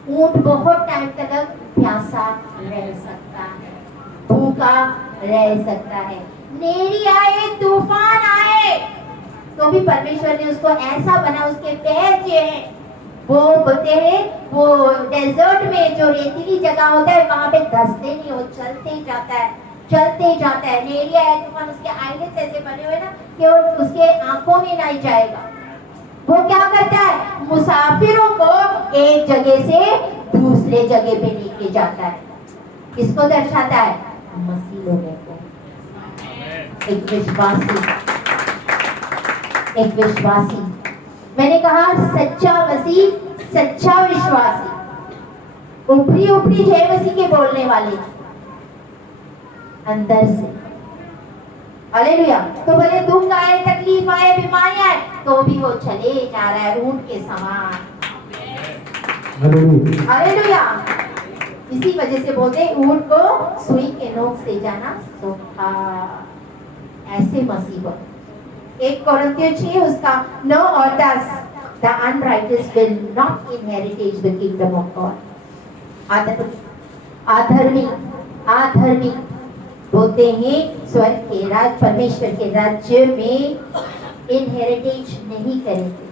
ऊंट बहुत टाइम तक प्यासा रह सकता है, भूखा रह सकता है, नेरी आए तूफान आए तो भी परमेश्वर ने उसको ऐसा बना, उसके पैर जो है वो बोलते हैं वो डेजर्ट में जो रेतीली जगह होता है वहां पे धंसते नहीं, वो चलते जाता है। नेरिया है तूफान, उसके आईलेट्स ऐसे बने हुए ना कि वो उसके आंखों में नहीं जाएगा। वो क्या करता है? मुसाफिरों को एक जगह से दूसरे जगह पे लेके जाता है। किसको दर्शाता है? मसीह लोगों को। एक विश्वासी, मैंने कहा सच्चा मसीह, सच्चा विश्वासी, ऊपरी जय मसीह के बोलने वाले अंदर से। हालेलुया। तो भले दुख आए, तकलीफ आए, बीमारी आए तो भी वो चले जा रहा है ऊंट के समान। हालेलुया। इसी वजह से बोलते ऊंट को सुई के नोक से जाना सौखा। ऐसे मसीह को 1 कोरिन्थियों 6 उसका 9 और 10, the unrighteous will not inherit the kingdom of God। आधर्मिक बोलते हैं स्वर्ग के राज्य, परमेश्वर के राज्य में इनहेरिटेज नहीं करेंगे।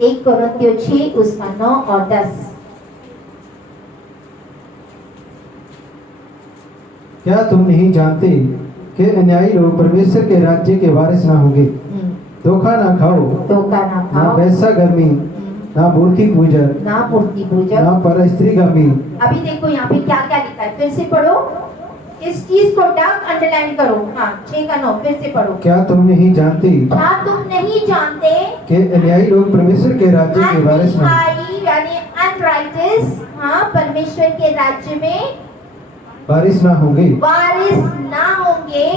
1 कोरिन्थियों 6 उसका 9 और 10। क्या तुम नहीं जानते कि अन्यायी लोग परमेश्वर के राज्य के वारिस ना होंगे। धोखा ना खाओ, ना वेश्यागामी, ना मूर्ति पूजक, ना परस्त्रीगामी। अभी देखो यहाँ पे क्या क्या लिखा है, फिर से पढ़ो, इस चीज को डार्क अंडरलाइन करो। हाँ 6 का 9 फिर से पढ़ो। क्या तुम नहीं जानते कि अन्यायी लोग परमेश्वर के राज्य के वारिस ना होंगे। यानी अनराइटियस, हाँ परमेश्वर के राज्य में वारिस ना होंगे।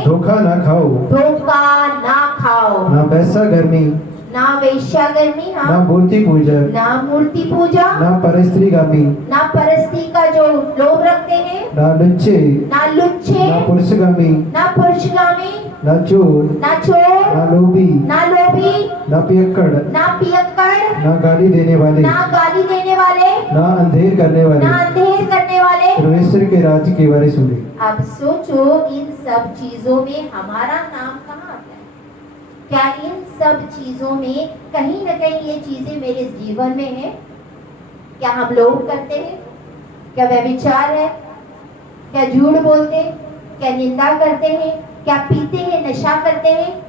धोखा ना खाओ, ना वेश्यागामी, ना मूर्ति पूजक, ना परस्त्रीगामी, ना परस्त्री का जो लोभ रखते हैं, ना लुच्चे, ना पुरुषगामी, ना ना चोर, ना ना लोभी, ना ना पियक्कड़, ना गाली देने वाले, ना अंधेर करने वाले परमेश्वर के राज्य के वारिस होंगे। अब सोचो इन सब चीजों में हमारा नाम कहाँ आता है? क्या इन सब चीजों में कहीं न कहीं ये चीजें मेरे जीवन में है? क्या हम लोग करते हैं? क्या व्यभिचार है? क्या झूठ बोलते हैं? क्या निंदा करते हैं? क्या पीते हैं, नशा करते हैं?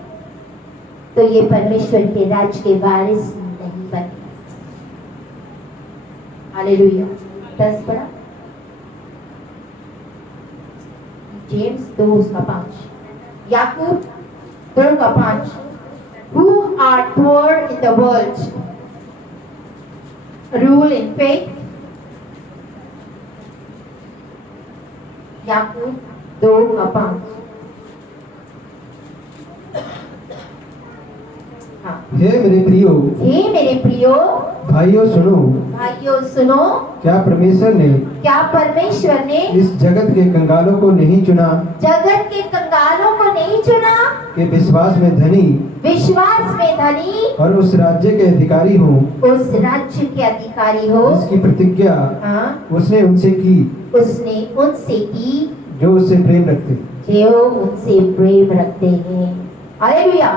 तो ये परमेश्वर के राज्य के वारिस नहीं बने। हालेलुया। 10 पढ़ा, James 2:5, Yakub 2:5, who are poor in the world rule in faith। याकूब 2:5। हे मेरे प्रियो, भाइयों सुनो, क्या परमेश्वर ने इस जगत के कंगालों को नहीं चुना कि विश्वास में धनी और उस राज्य के अधिकारी हो जिसकी प्रतिज्ञा उसने उनसे की जो उससे प्रेम रखते हैं। हालेलुया।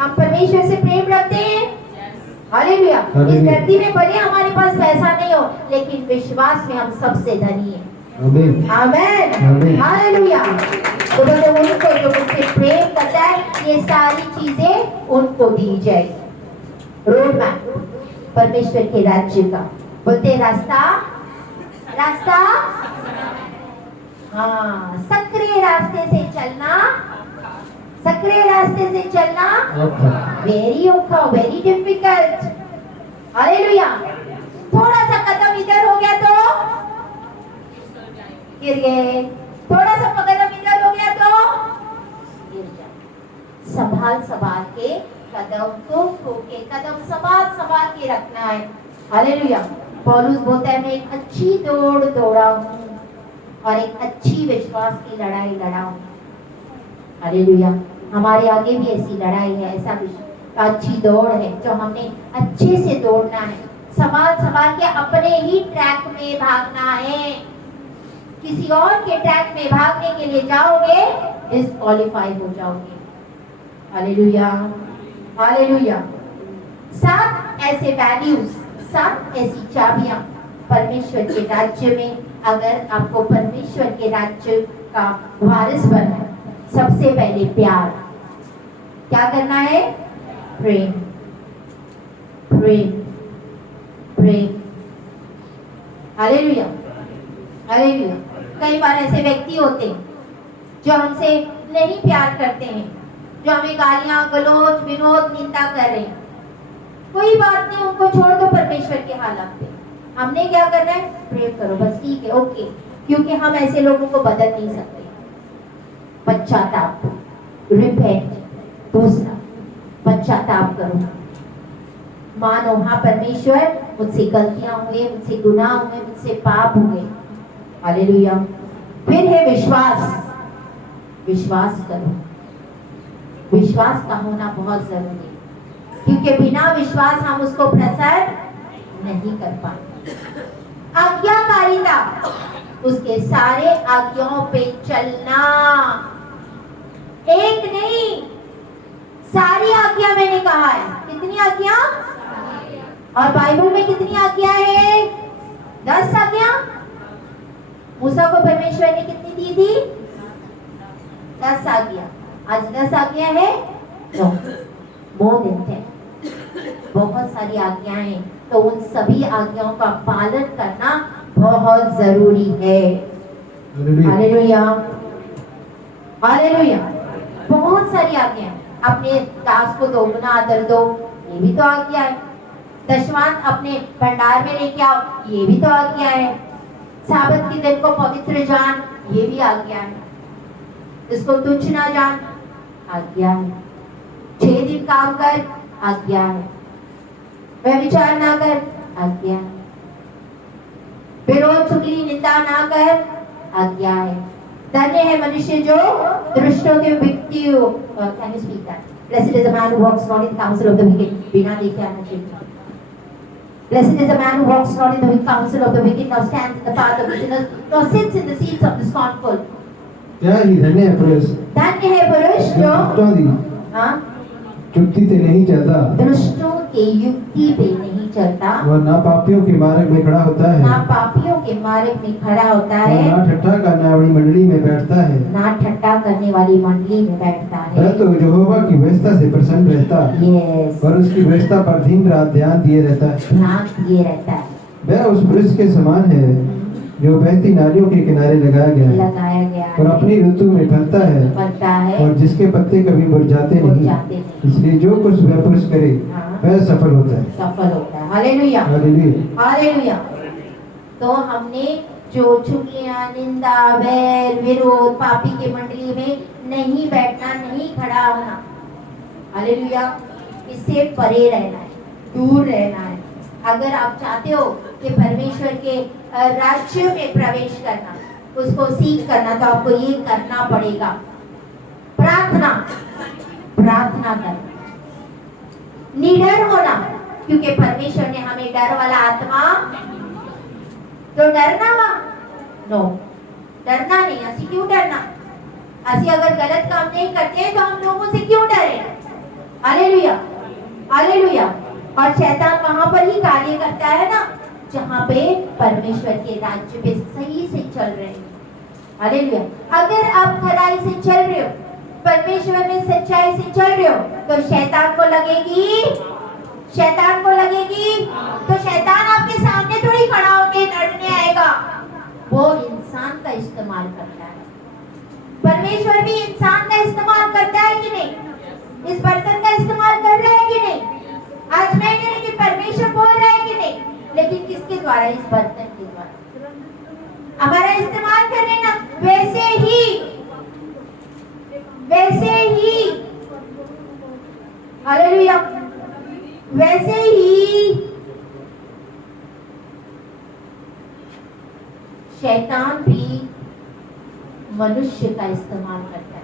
हम परमेश्वर से प्रेम रखते हैं। हालेलुया। इस धरती में भले हमारे पास पैसा नहीं हो, लेकिन विश्वास में हम सबसे धनी हैं। आमीन, आमीन, हालेलुया। तो बोले उनको जो मुझसे प्रेम करता है, ये सारी चीजें उनको दी जाएगी। रोड मैप परमेश्वर के राज्य का बोलते रास्ता, हाँ, सक्रिय रास्ते से चलना वेरी डिफिकल्ट। हालेलुया। थोड़ा सा कदम इधर हो गया तो गिर गए, थोड़ा सा कदम इधर हो गया तो गिर जाए। संभाल के कदम के कदम संभाल के रखना है। हालेलुया। पौलुस बोलता है मैं एक अच्छी दौड़ दौड़ा हूँ और एक अच्छी विश्वास की लड़ाई लड़ा हूँ। हालेलुया। हमारे आगे भी ऐसी लड़ाई है, ऐसा अच्छी दौड़ है जो हमने अच्छे से दौड़ना है। संभाल के अपने ही ट्रैक में भागना है। किसी और के ट्रैक में भागने के लिए जाओगे, डिस्क्वालीफाई हो जाओगे। Hallelujah, hallelujah. 7 ऐसे वैल्यूज, 7 ऐसी चाबियां परमेश्वर के राज्य में, अगर आपको परमेश्वर के राज्य का वारिस बनना है, सबसे पहले प्यार। क्या करना है? प्रेम, प्रेम, प्रेम। Hallelujah, hallelujah. कई बार ऐसे व्यक्ति होते हैं जो हमसे नहीं प्यार करते हैं, जो हमें गालियां, गलौज, विनोद, निंदा कर रहे हैं। कोई बात नहीं, उनको छोड़ दो परमेश्वर के हालात पे। हमने क्या करना है? प्रेम करो, बस ठीक है, ओके। क्योंकि हम ऐसे लोगों को बदल नहीं सकते। पश्चाताप, रिपेंट। दूसरा, पश्चाताप करो, मानो हाँ परमेश्वर मुझसे गलतियां हुए, मुझसे गुनाह हुए, मुझसे पाप हुए। हालेलुया। फिर है विश्वास। विश्वास करो। विश्वास का होना बहुत जरूरी है, क्योंकि बिना विश्वास हम उसको प्रसन्न नहीं कर पाते। आज्ञाकारिता, उसके सारे आज्ञाओं पे चलना। एक नहीं, सारी आज्ञा मैंने कहा है। कितनी आज्ञा? और बाइबल में कितनी आज्ञा है? 10 आज्ञा। मूसा को परमेश्वर ने कितनी दी थी? 10 आज्ञा। आज 10 आज्ञा है? No, more than 10। बहुत सारी आज्ञाएं हैं, तो उन सभी आज्ञाओं का पालन करना बहुत जरूरी है। Hallelujah, hallelujah. बहुत सारी आज्ञा। अपने दास को दोगुना आदर दो, ये भी तो आज्ञा है। दशमांश अपने भंडार में लेके आओ, ये भी तो आज्ञा है। साबत के दिन को पवित्र जान, ये भी आज्ञा है। इसको तुच्छ ना जान, आज्ञा है। 6 दिन काम कर, आज्ञा है। व्यभिचार ना कर, आज्ञा है। विरोध, चुगली, निंदा ना कर, आज्ञा है। धन्य है मनुष्य जो दृष्टों के व्यक्ति हो। Can you speak that? Blessed is the man who walks not in the counsel of the wicked. बिना देखे आना चाहिए. Blessed is the man who walks not in the counsel of the wicked, nor stands in the path of the sinners, nor sits in the seats of the scornful. क्या ही धन्य है पुरुष. धन्य है पुरुष जो युक्ति से नहीं चलता, दुष्टों के युक्ति पे नहीं चलता, और ना पापियों के मार्ग में खड़ा होता है, ना पापियों के मार्ग में खड़ा होता है, ना ठट्ठा करने वाली मंडली में बैठता है, ना ठट्ठा करने वाली मंडली में बैठता है, तो यहोवा की व्यवस्था से प्रसन्न रहता है, यस, और उसकी व्यवस्था पर दिन रात ध्यान दिए रहता है. ध्यान दिए रहता है. वह उस वृक्ष के समान है जो बहती नालियों के किनारे लगाया गया है, और अपनी ऋतु में फलता है, और जिसके पत्ते कभी मुरझाते नहीं. इसलिए जो कुछ वह पुरुष करे वह सफल होता है. Hallelujah, hallelujah, hallelujah. तो हमने जो चुगलियां, निंदा, वैर, विरोध, पापी के मंडली में नहीं बैठना, नहीं खड़ा होना. हालेलुया. इससे परे रहना है, दूर रहना है. अगर आप चाहते हो कि परमेश्वर के राज्य में प्रवेश करना, उसको सीख करना, तो आपको ये करना पड़ेगा. प्रार्थना, प्रार्थना करना, निडर होना, क्योंकि परमेश्वर ने हमें डर वाला आत्मा, तो डरना वा नो, डरना नहीं. असी क्यों डरना? असी अगर गलत काम नहीं करते तो हम लोगों से क्यों डरे? Hallelujah, hallelujah. और शैतान वहां पर ही कार्य करता है ना जहां पे परमेश्वर के राज्य पे सही से चल रहे हैं. हालेलुया. अगर आप खराई से चल रहे हो, परमेश्वर में सच्चाई से चल रहे हो, तो शैतान को लगेगी, शैतान को लगेगी, तो शैतान आपके सामने थोड़ी खड़ा होके लड़ने आएगा. वो इंसान का इस्तेमाल करता है. परमेश्वर भी इंसान का इस्तेमाल करता है कि नहीं? इस बर्तन का इस्तेमाल कर रहा है कि नहीं? आज नहीं, लेकिन परमेश्वर बोल रहा है कि नहीं? लेकिन किसके द्वारा? इस बर्तन के द्वारा. हमारा इस्तेमाल करने ना, वैसे ही हालेलुया, वैसे ही शैतान भी मनुष्य का इस्तेमाल करता है.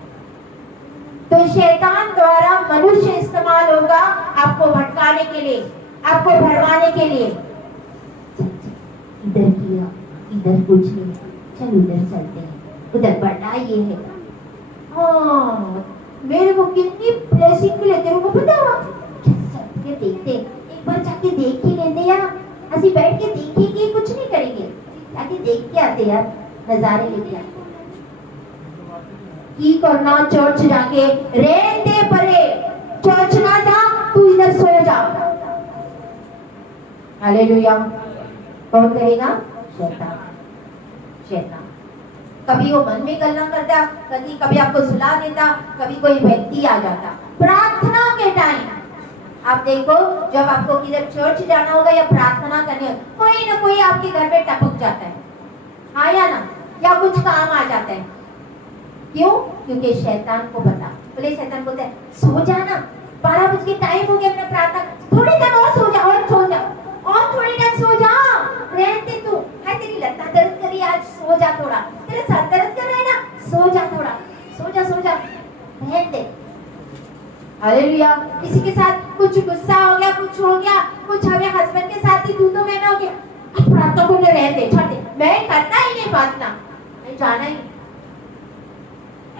तो शैतान द्वारा मनुष्य इस्तेमाल होगा आपको भटकाने के लिए, आपको भरमाने के लिए. इधर किया, इधर कुछ नहीं, चल उधर चलते हैं, उधर बढ़ना ये है. हाँ, मेरे को कितनी ब्लेसिंग मिले तेरे को पता है? के देखते, एक बार जाके देख ही लेते यार. ऐसे बैठ के देखेंगे, कुछ नहीं करेंगे, जाके देख के आते यार, नजारे लेके आते. की करना चर्च जाके रहते परे, चर्च ना जा, तू इधर सो जा. हालेलुया. कौन करेगा? शैतान, शैतान. कभी वो मन में गल्ला करता, कभी आपको सुला देता, कभी कोई व्यक्ति आ जाता. प्रार्थना के टाइम आप देखो, जब आपको किधर चर्च जाना होगा या प्रार्थना करनी हो, कोई ना कोई आपके घर में टपक जाता है. हाँ या ना? या कुछ काम आ जाता है. क्यों? क्योंकि शैतान को पता. बोले शैतान बोलते हैं सो जाना, 12 बज के टाइम हो गया, अपना प्रार्थना, थोड़ी देर और सो जा, और सो जा, और थोड़ी देर सो जा, रहते तू है, तेरी लत्ता दर्द करी आज, सो जा थोड़ा, तेरे सर दर्द कर रहा है ना, सो जा थोड़ा, सो जा, सो जा, रहने दे. हालेलुया. किसी के साथ कुछ गुस्सा हो गया, कुछ हो गया, कुछ हमें हस्बैंड के साथ ही तू में हो गया, प्रार्थना को रहने दे, छोड़ दे, मैं करना ही नहीं प्रार्थना, मैं जाना ही.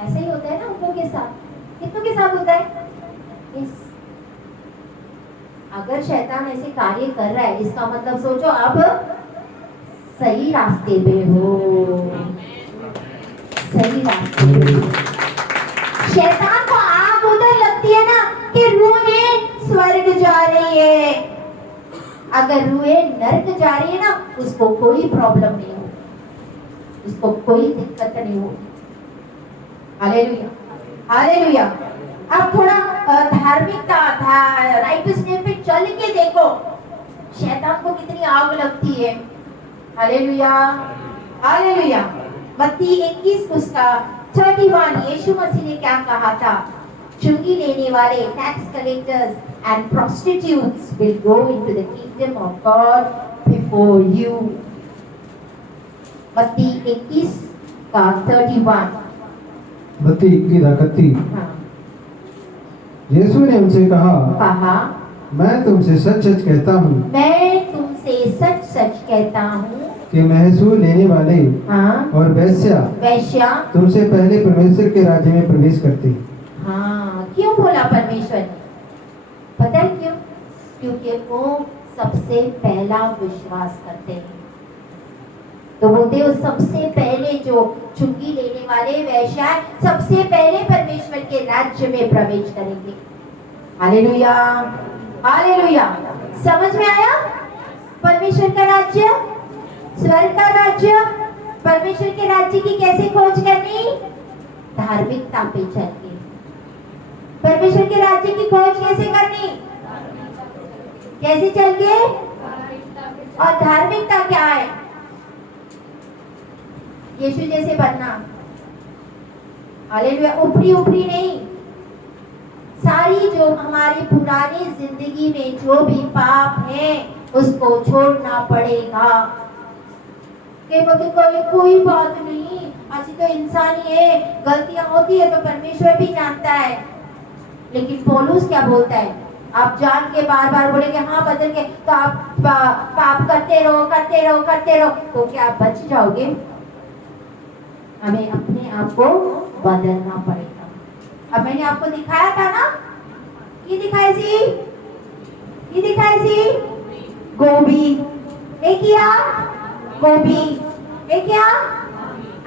ऐसे ही होता है ना उन लोगों के साथ. कितनों के साथ होता है? इस अगर शैतान ऐसे कार्य कर रहा है, इसका मतलब सोचो आप सही रास्ते पे हो, सही रास्ते पे. शैतान को आग उधर लगती है ना कि रूहें स्वर्ग जा रही है. अगर रूहें नर्क जा रही है ना, उसको कोई प्रॉब्लम नहीं हो, उसको कोई दिक्कत नहीं हो. Hallelujah, hallelujah. अब थोड़ा धार्मिकता, राइटनेस पे चल के देखो, शैतान को कितनी आग लगती है. Hallelujah, hallelujah. मत्ती 21 उसका 31, यीशु मसीह ने क्या कहा था? चुंगी लेने वाले, tax collectors and prostitutes will go into the kingdom of God before you. मत्ती 21 का 31. मत्ती 21 का 31. यीशु ने उनसे कहा मैं तुमसे सच सच कहता हूँ, मैं तुमसे सच सच कहता हूँ कि महसूल लेने वाले और वेश्या तुमसे पहले परमेश्वर के राज्य में प्रवेश करते हैं। हाँ, क्यों बोला परमेश्वर ने? पता है क्यों? क्योंकि वो सबसे पहला विश्वास करते हैं। तो बोलते हो सबसे पहले जो चुंगी लेने वाले वैश्या सबसे पहले परमेश्वर के राज्य में प्रवेश करेंगे। Hallelujah, hallelujah. समझ में आया? परमेश्वर का राज्य, स्वर्ग का राज्य, परमेश्वर के राज्य की कैसे खोज करनी? धार्मिकता पे चल के। परमेश्वर के राज्य की खोज कैसे करनी? कैसे चल के? और धार्मिकता क्या है? यीशु जैसे बनना। हालेलुया। ऊपरी ऊपरी नहीं, सारी जो हमारी पुरानी जिंदगी में जो भी पाप है उसको छोड़ना पड़ेगा। कोई बात नहीं, ऐसी तो इंसान ही है, गलतियां होती है तो परमेश्वर भी जानता है। लेकिन पौलुस क्या बोलता है? आप जान के बार बार बोलेंगे हाँ बदल के, तो आप पाप करते रहो करते रहो करते रहो, तो क्या आप बच जाओगे? हमें अपने आप को बदलना पड़ेगा। अब मैंने आपको दिखाया था ना, ये दिखाई सी, ये दिखाई सी गोभी, ये क्या गोभी, ये क्या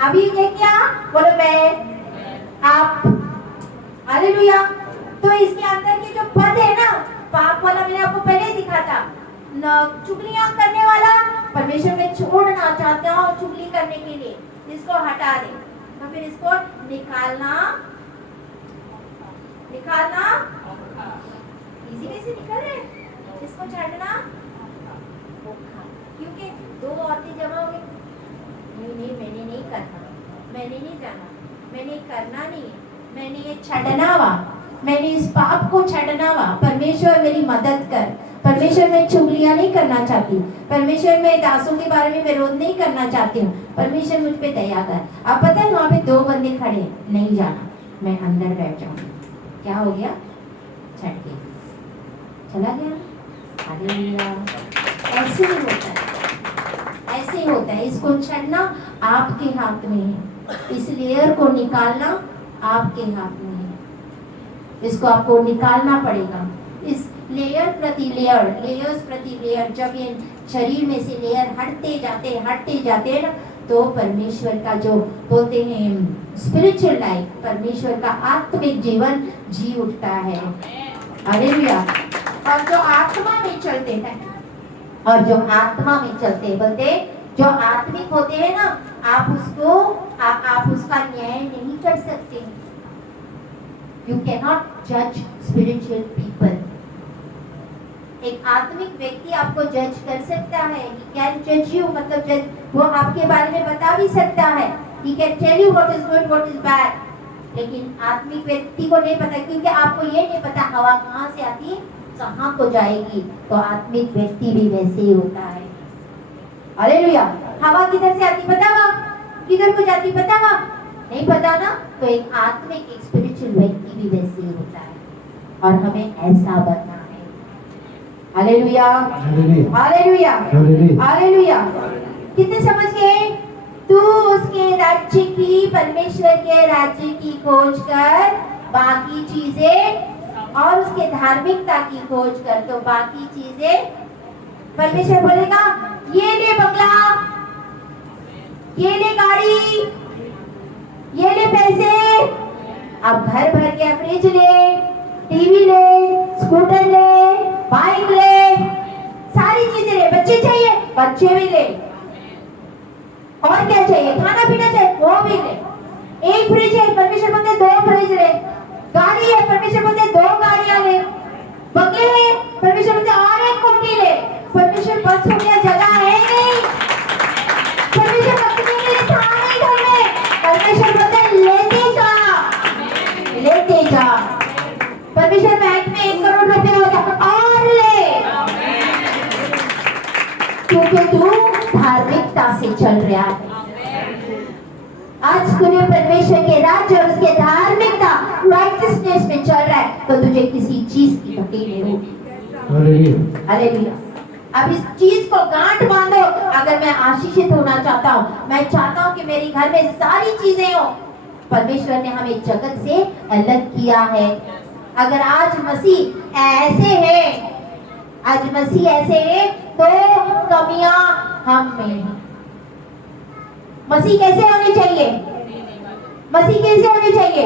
अभी, ये क्या बोलो मैं, आप। हालेलुया। तो इसके अंदर के जो पद है ना, पाप वाला मैंने आपको पहले दिखा था, चुगलियां करने वाला परमेश्वर में छोड़ना चाहता हूँ चुगली करने के लिए, इसको हटा दे, तो फिर इसको निकालना, निकालना इसी में से निकल रहे, इसको छाटना, क्योंकि दो औरतें जमा हो गई, नहीं मैंने नहीं करना, मैंने नहीं जाना, मैंने करना नहीं है, मैंने ये छाटना वा, मैंने इस पाप को छाटना वा। परमेश्वर मेरी मदद कर। परमेश्वर मैं चुगलियां नहीं करना चाहती, परमेश्वर मैं दासों के बारे में विरोध नहीं करना चाहती हूँ, परमेश्वर मुझ पे दया कर। अब पता है वहाँ पे दो बंदे खड़े, नहीं जाना, मैं अंदर बैठ जाऊंगी। क्या हो गया? छट के चला गया। हालेलुया। ऐसे ही होता है, ऐसे ही होता है। इसको छड़ना आपके हाथ में है, इस लेयर को निकालना आपके हाथ में है, इसको आपको निकालना पड़ेगा। इस लेयर प्रति लेयर, लेयर्स प्रति लेयर, जब ये शरीर में से लेयर हटते जाते हैं ना, तो परमेश्वर का जो बोलते हैं स्पिरिचुअल लाइफ, परमेश्वर का आत्मिक जीवन जी उठता है। हालेलुया। और जो आत्मा में चलते हैं, और जो आत्मा में चलते बोलते जो आत्मिक होते हैं ना, आप उसको आप उसका न्याय नहीं कर सकते। You cannot judge spiritual people. एक आत्मिक व्यक्ति आपको जज कर सकता है, he can judge you, मतलब जज, वो आपके बारे में बता भी सकता है, he can tell you what is good, what is bad। लेकिन आत्मिक व्यक्ति को नहीं पता, क्योंकि आपको ये नहीं पता हवा कहाँ से आती, कहाँ को जाएगी। तो आत्मिक व्यक्ति भी वैसे ही होता है। हालेलुया। हवा किधर से आती पता वा, किधर को जाती पता वा, नहीं पता ना। तो एक आत्मिक, एक स्पिरिचुअल व्यक्ति भी वैसे ही होता है, और हमें ऐसा बनना है। Hallelujah, hallelujah, hallelujah. कितने समझ गए? तू उसके राज्य की, परमेश्वर के राज्य की खोज कर, बाकी चीजें, और उसके धार्मिकता की खोज कर, तो बाकी चीजें, परमेश्वर बोलेगा ये ले बंगला, ये ले गाड़ी, ये ले पैसे, अब घर भर के फ्रिज ले, टीवी ले, स्कूटर ले, बाइक ले, सारी चीजें ले। बच्चे चाहिए, बच्चे भी ले, और क्या चाहिए, खाना पीना चाहिए, वो भी ले। एक फ्रिज है, परमेश्वर बोलते 2 फ्रिज ले। गाड़ी है, परमेश्वर बोलते 2 गाड़ियां ले। बंगले है, परमेश्वर बोलते और एक कोठी ले। परमेश्वर बस हो गया, जगह है नहीं, परमेश्वर रखने के लिए स्थान नहीं घर में, परमेश्वर बोलते लेते जा, लेते जा। परमेश्वर बैंक में 1 करोड़ रुपया हो गया, और ले, क्योंकि तू धार्मिकता से चल रहा है। आज तूने परमेश्वर के राज्य और उसके धार्मिकता, राइटियसनेस में चल रहा है, तो तुझे किसी चीज की घटी नहीं होगी। हालेलुया। हालेलुया। अब इस चीज को गांठ बांधो। अगर मैं आशीषित होना चाहता हूँ, मैं चाहता हूँ कि मेरी घर में सारी चीजें हो। परमेश्वर ने हमें जगत से अलग किया है। अगर आज मसीह ऐसे है, आज मसीह ऐसे है, तो कमियां हम में हैं। मसीह कैसे होने चाहिए? मसीह कैसे होने चाहिए?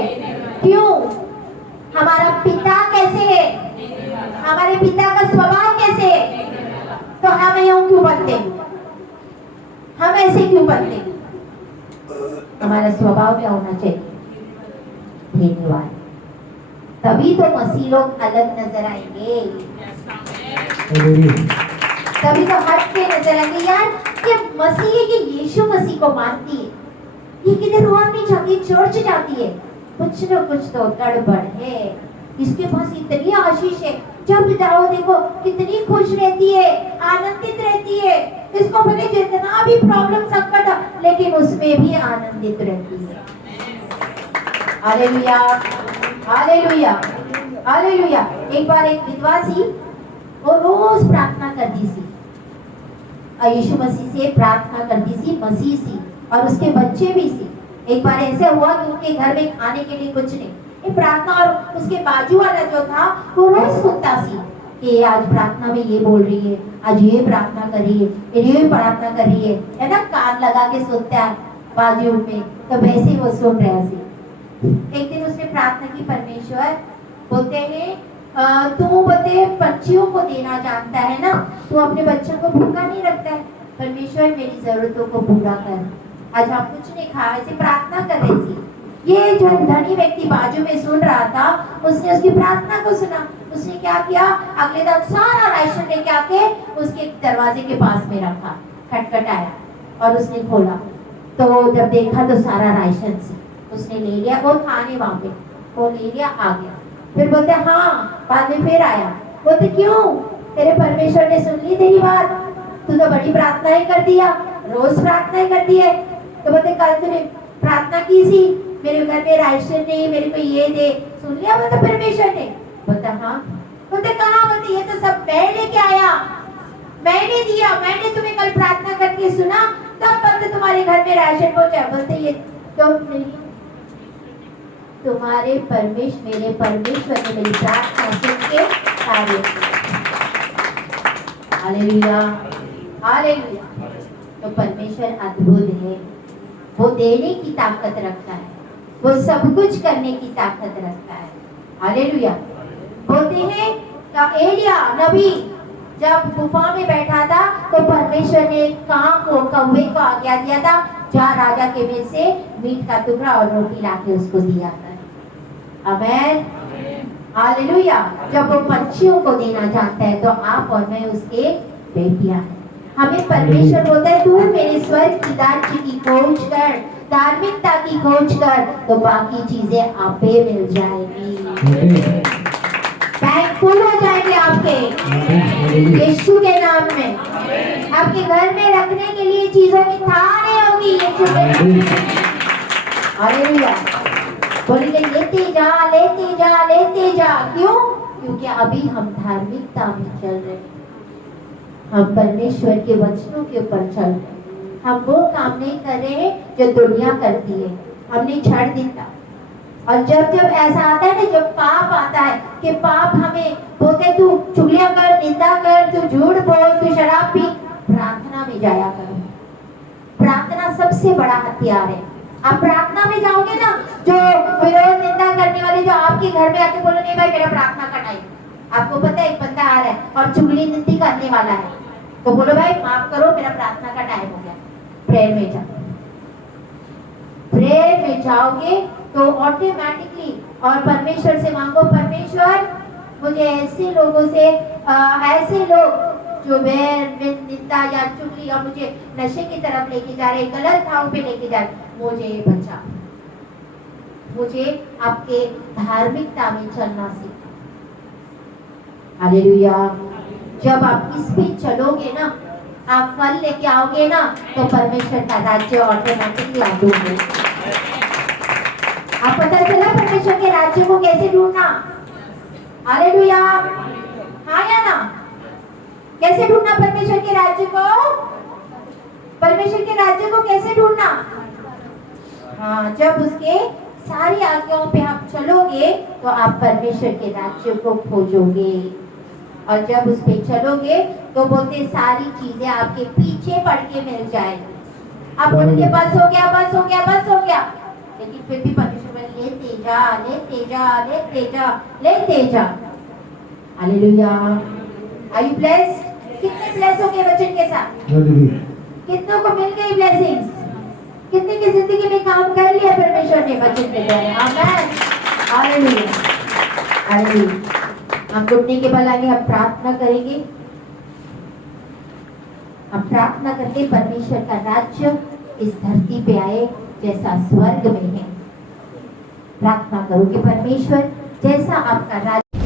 क्यों? हमारा पिता कैसे है? हमारे पिता का स्वभाव कैसे है? तो हम यूं क्यों बनते? हम ऐसे क्यों बनते? हमारा स्वभाव क्या होना चाहिए? धन्यवाद। तभी तो मसीह लोग अलग नजर आएंगे। तभी तो हट के नजर आएंगे। यार ये मसीह है कि यीशु मसीह को मानती है, ये किधर और नहीं जाती, चर्च जाती है, कुछ न कुछ तो गड़बड़ है। इसके पास इतनी आशीष है, जब जाओ देखो कितनी खुश रहती है, आनंदित रहती है। इसको भले जितना भी प्रॉब्लम संकट, लेकिन उसमें भी आनंदित रहती है। Hallelujah, hallelujah, hallelujah. एक बार एक विधवा सी, वो रोज प्रार्थना करती सी, यीशु मसीह से प्रार्थना करती सी, मसीह सी, और उसके बच्चे भी सी। एक बार ऐसे हुआ कि उनके घर में खाने के लिए कुछ नहीं, प्रार्थना, और उसके बाजू वाला जो था वो रोज सुनता सी कि आज प्रार्थना में ये बोल रही है, आज ये प्रार्थना कर रही है, ये प्रार्थना कर रही है ना, कान लगा के सुनता है बाजू में। तो वैसे ही वो सुन रहा सी। एक दिन उसने प्रार्थना की, परमेश्वर बोलते हैं तू बोलते बच्चियों को देना जानता है ना, तू अपने बच्चों को भूखा नहीं रखता है। परमेश्वर मेरी जरूरतों को पूरा कर, आज हम कुछ नहीं खाया। ऐसे प्रार्थना कर रही थी। ये जो धनी व्यक्ति बाजू में सुन रहा था, उसने उसकी प्रार्थना को सुना। उसने क्या किया, अगले दिन सारा राशन लेके आके उसके दरवाजे के पास में रखा, खटखटाया और उसने खोला। तो जब देखा तो सारा राशन से उसने ले लिया, वो खाने वहां पे वो ले लिया, आ गया। फिर बोलते हाँ, बाद में फिर आया। बोलते क्यों, तेरे परमेश्वर ने सुन ली तेरी बात, तू तो बड़ी प्रार्थनाएं कर दिया, रोज प्रार्थनाएं करती है। तो बोलते कल तूने प्रार्थना की सी, मेरे घर में राशन नहीं, मेरे को ये दे, सुन लिया बोलते परमेश्वर ने। बोलता हाँ। बोलते कहाँ? बोलते ये तो सब मैं लेके आया, मैंने दिया, मैंने तुम्हें कल प्रार्थना करके सुना, तब बोलते तुम्हारे घर में राशन पहुंचा। बोलते ये तो नहीं, तुम्हारे मेरे परमेश्वर ने मेरी प्रार्थना सुन के कार्य किया। Hallelujah, hallelujah. तो परमेश्वर अद्भुत है, वो देने की ताकत रखता है, वो सब कुछ करने की ताकत रखता है। हालेलुया। बोलते हैं एलिया नबी जब गुफा में बैठा था, तो परमेश्वर ने कां को, कौवे को आज्ञा दिया था, जा राजा के में से मीट का टुकड़ा और रोटी लाके उसको दिया था। आमेन, हालेलुया। जब वो पंछियों को देना चाहता है, तो आप और मैं उसके बेटियां हैं। हमें परमेश्वर बोलता है तू मेरे स्वर्ग की राज्य की खोज कर, धार्मिकता की खोज कर, तो बाकी चीजें आपे मिल जाएगी। बैंक फुल हो जाएंगे आपके, यीशु के नाम में। आपके घर में रखने के लिए चीजों की थाह नहीं होगी, यीशु के नाम में। हालेलुया। बोलेंगे लेते जा, लेते जा, लेते जा। क्यों? क्योंकि अभी हम धार्मिकता में चल रहे हैं, हम परमेश्वर के वचनों के ऊपर चल रहे हैं। हम वो काम नहीं कर रहे हैं जो दुनिया करती है, हमने छाड़ दिया। और जब जब ऐसा आता है ना, जब पाप आता है कि पाप हमें बोलते तू चुगलियां कर, निंदा कर, तू झूठ बोल, तू शराब पी, प्रार्थना में जाया करो। प्रार्थना सबसे बड़ा हथियार है। आप प्रार्थना में जाओगे ना, जो विरोध निंदा करने वाले जो आपके घर में आके बोलो नहीं भाई मेरा प्रार्थना का टाइम, आपको पता है एक बंदा आ रहा है और चुगली निंदी करने वाला है, तो बोलो भाई माफ करो मेरा प्रार्थना का टाइम हो गया, प्रेयर में जाओ। प्रेयर में जाओगे तो ऑटोमेटिकली, और परमेश्वर से मांगो, परमेश्वर मुझे ऐसे लोगों से ऐसे लोग जो निंदा या चुगली या मुझे नशे की तरफ लेके जा रहे, गलत भाव पे लेके जा रहे, मुझे बचा, मुझे आपके धार्मिकता में चलना सीखा। हालेलुया। जब आप इस पे चलोगे ना, आप फल लेके आओगे ना, तो परमेश्वर का राज्य ऑटोमेटिकली आप ढूंढोगे। आप पता चला परमेश्वर के राज्य को कैसे ढूंढना? हालेलुया, हाँ या ना? कैसे ढूंढना परमेश्वर के राज्य को? परमेश्वर के राज्य को कैसे ढूंढना? हाँ, जब उसके सारी आज्ञाओं पे आप चलोगे तो आप परमेश्वर के राज्य को खोजोगे, और जब उस पे चलोगे तो बोलते सारी चीजें आपके पीछे पड़ के मिल जाएगी। आप बोलेंगे बस हो गया, बस हो गया, बस हो गया, लेकिन फिर भी परमेश्वर लेते जा, लेते जा, लेते जा, लेते जा। हालेलुया। Are you blessed? कितने ब्लेस हो गए वचन के साथ? कितनों को मिल गई ब्लेसिंग्स? कितने की जिंदगी में काम कर लिया परमेश्वर ने वचन के द्वारा? आमीन, हालेलुया, हालेलुया। हम घुटने के बल आगे हम प्रार्थना करेंगे। हम प्रार्थना करके परमेश्वर का राज्य इस धरती पे आए जैसा स्वर्ग में है। प्रार्थना करो कि परमेश्वर जैसा आपका राज्य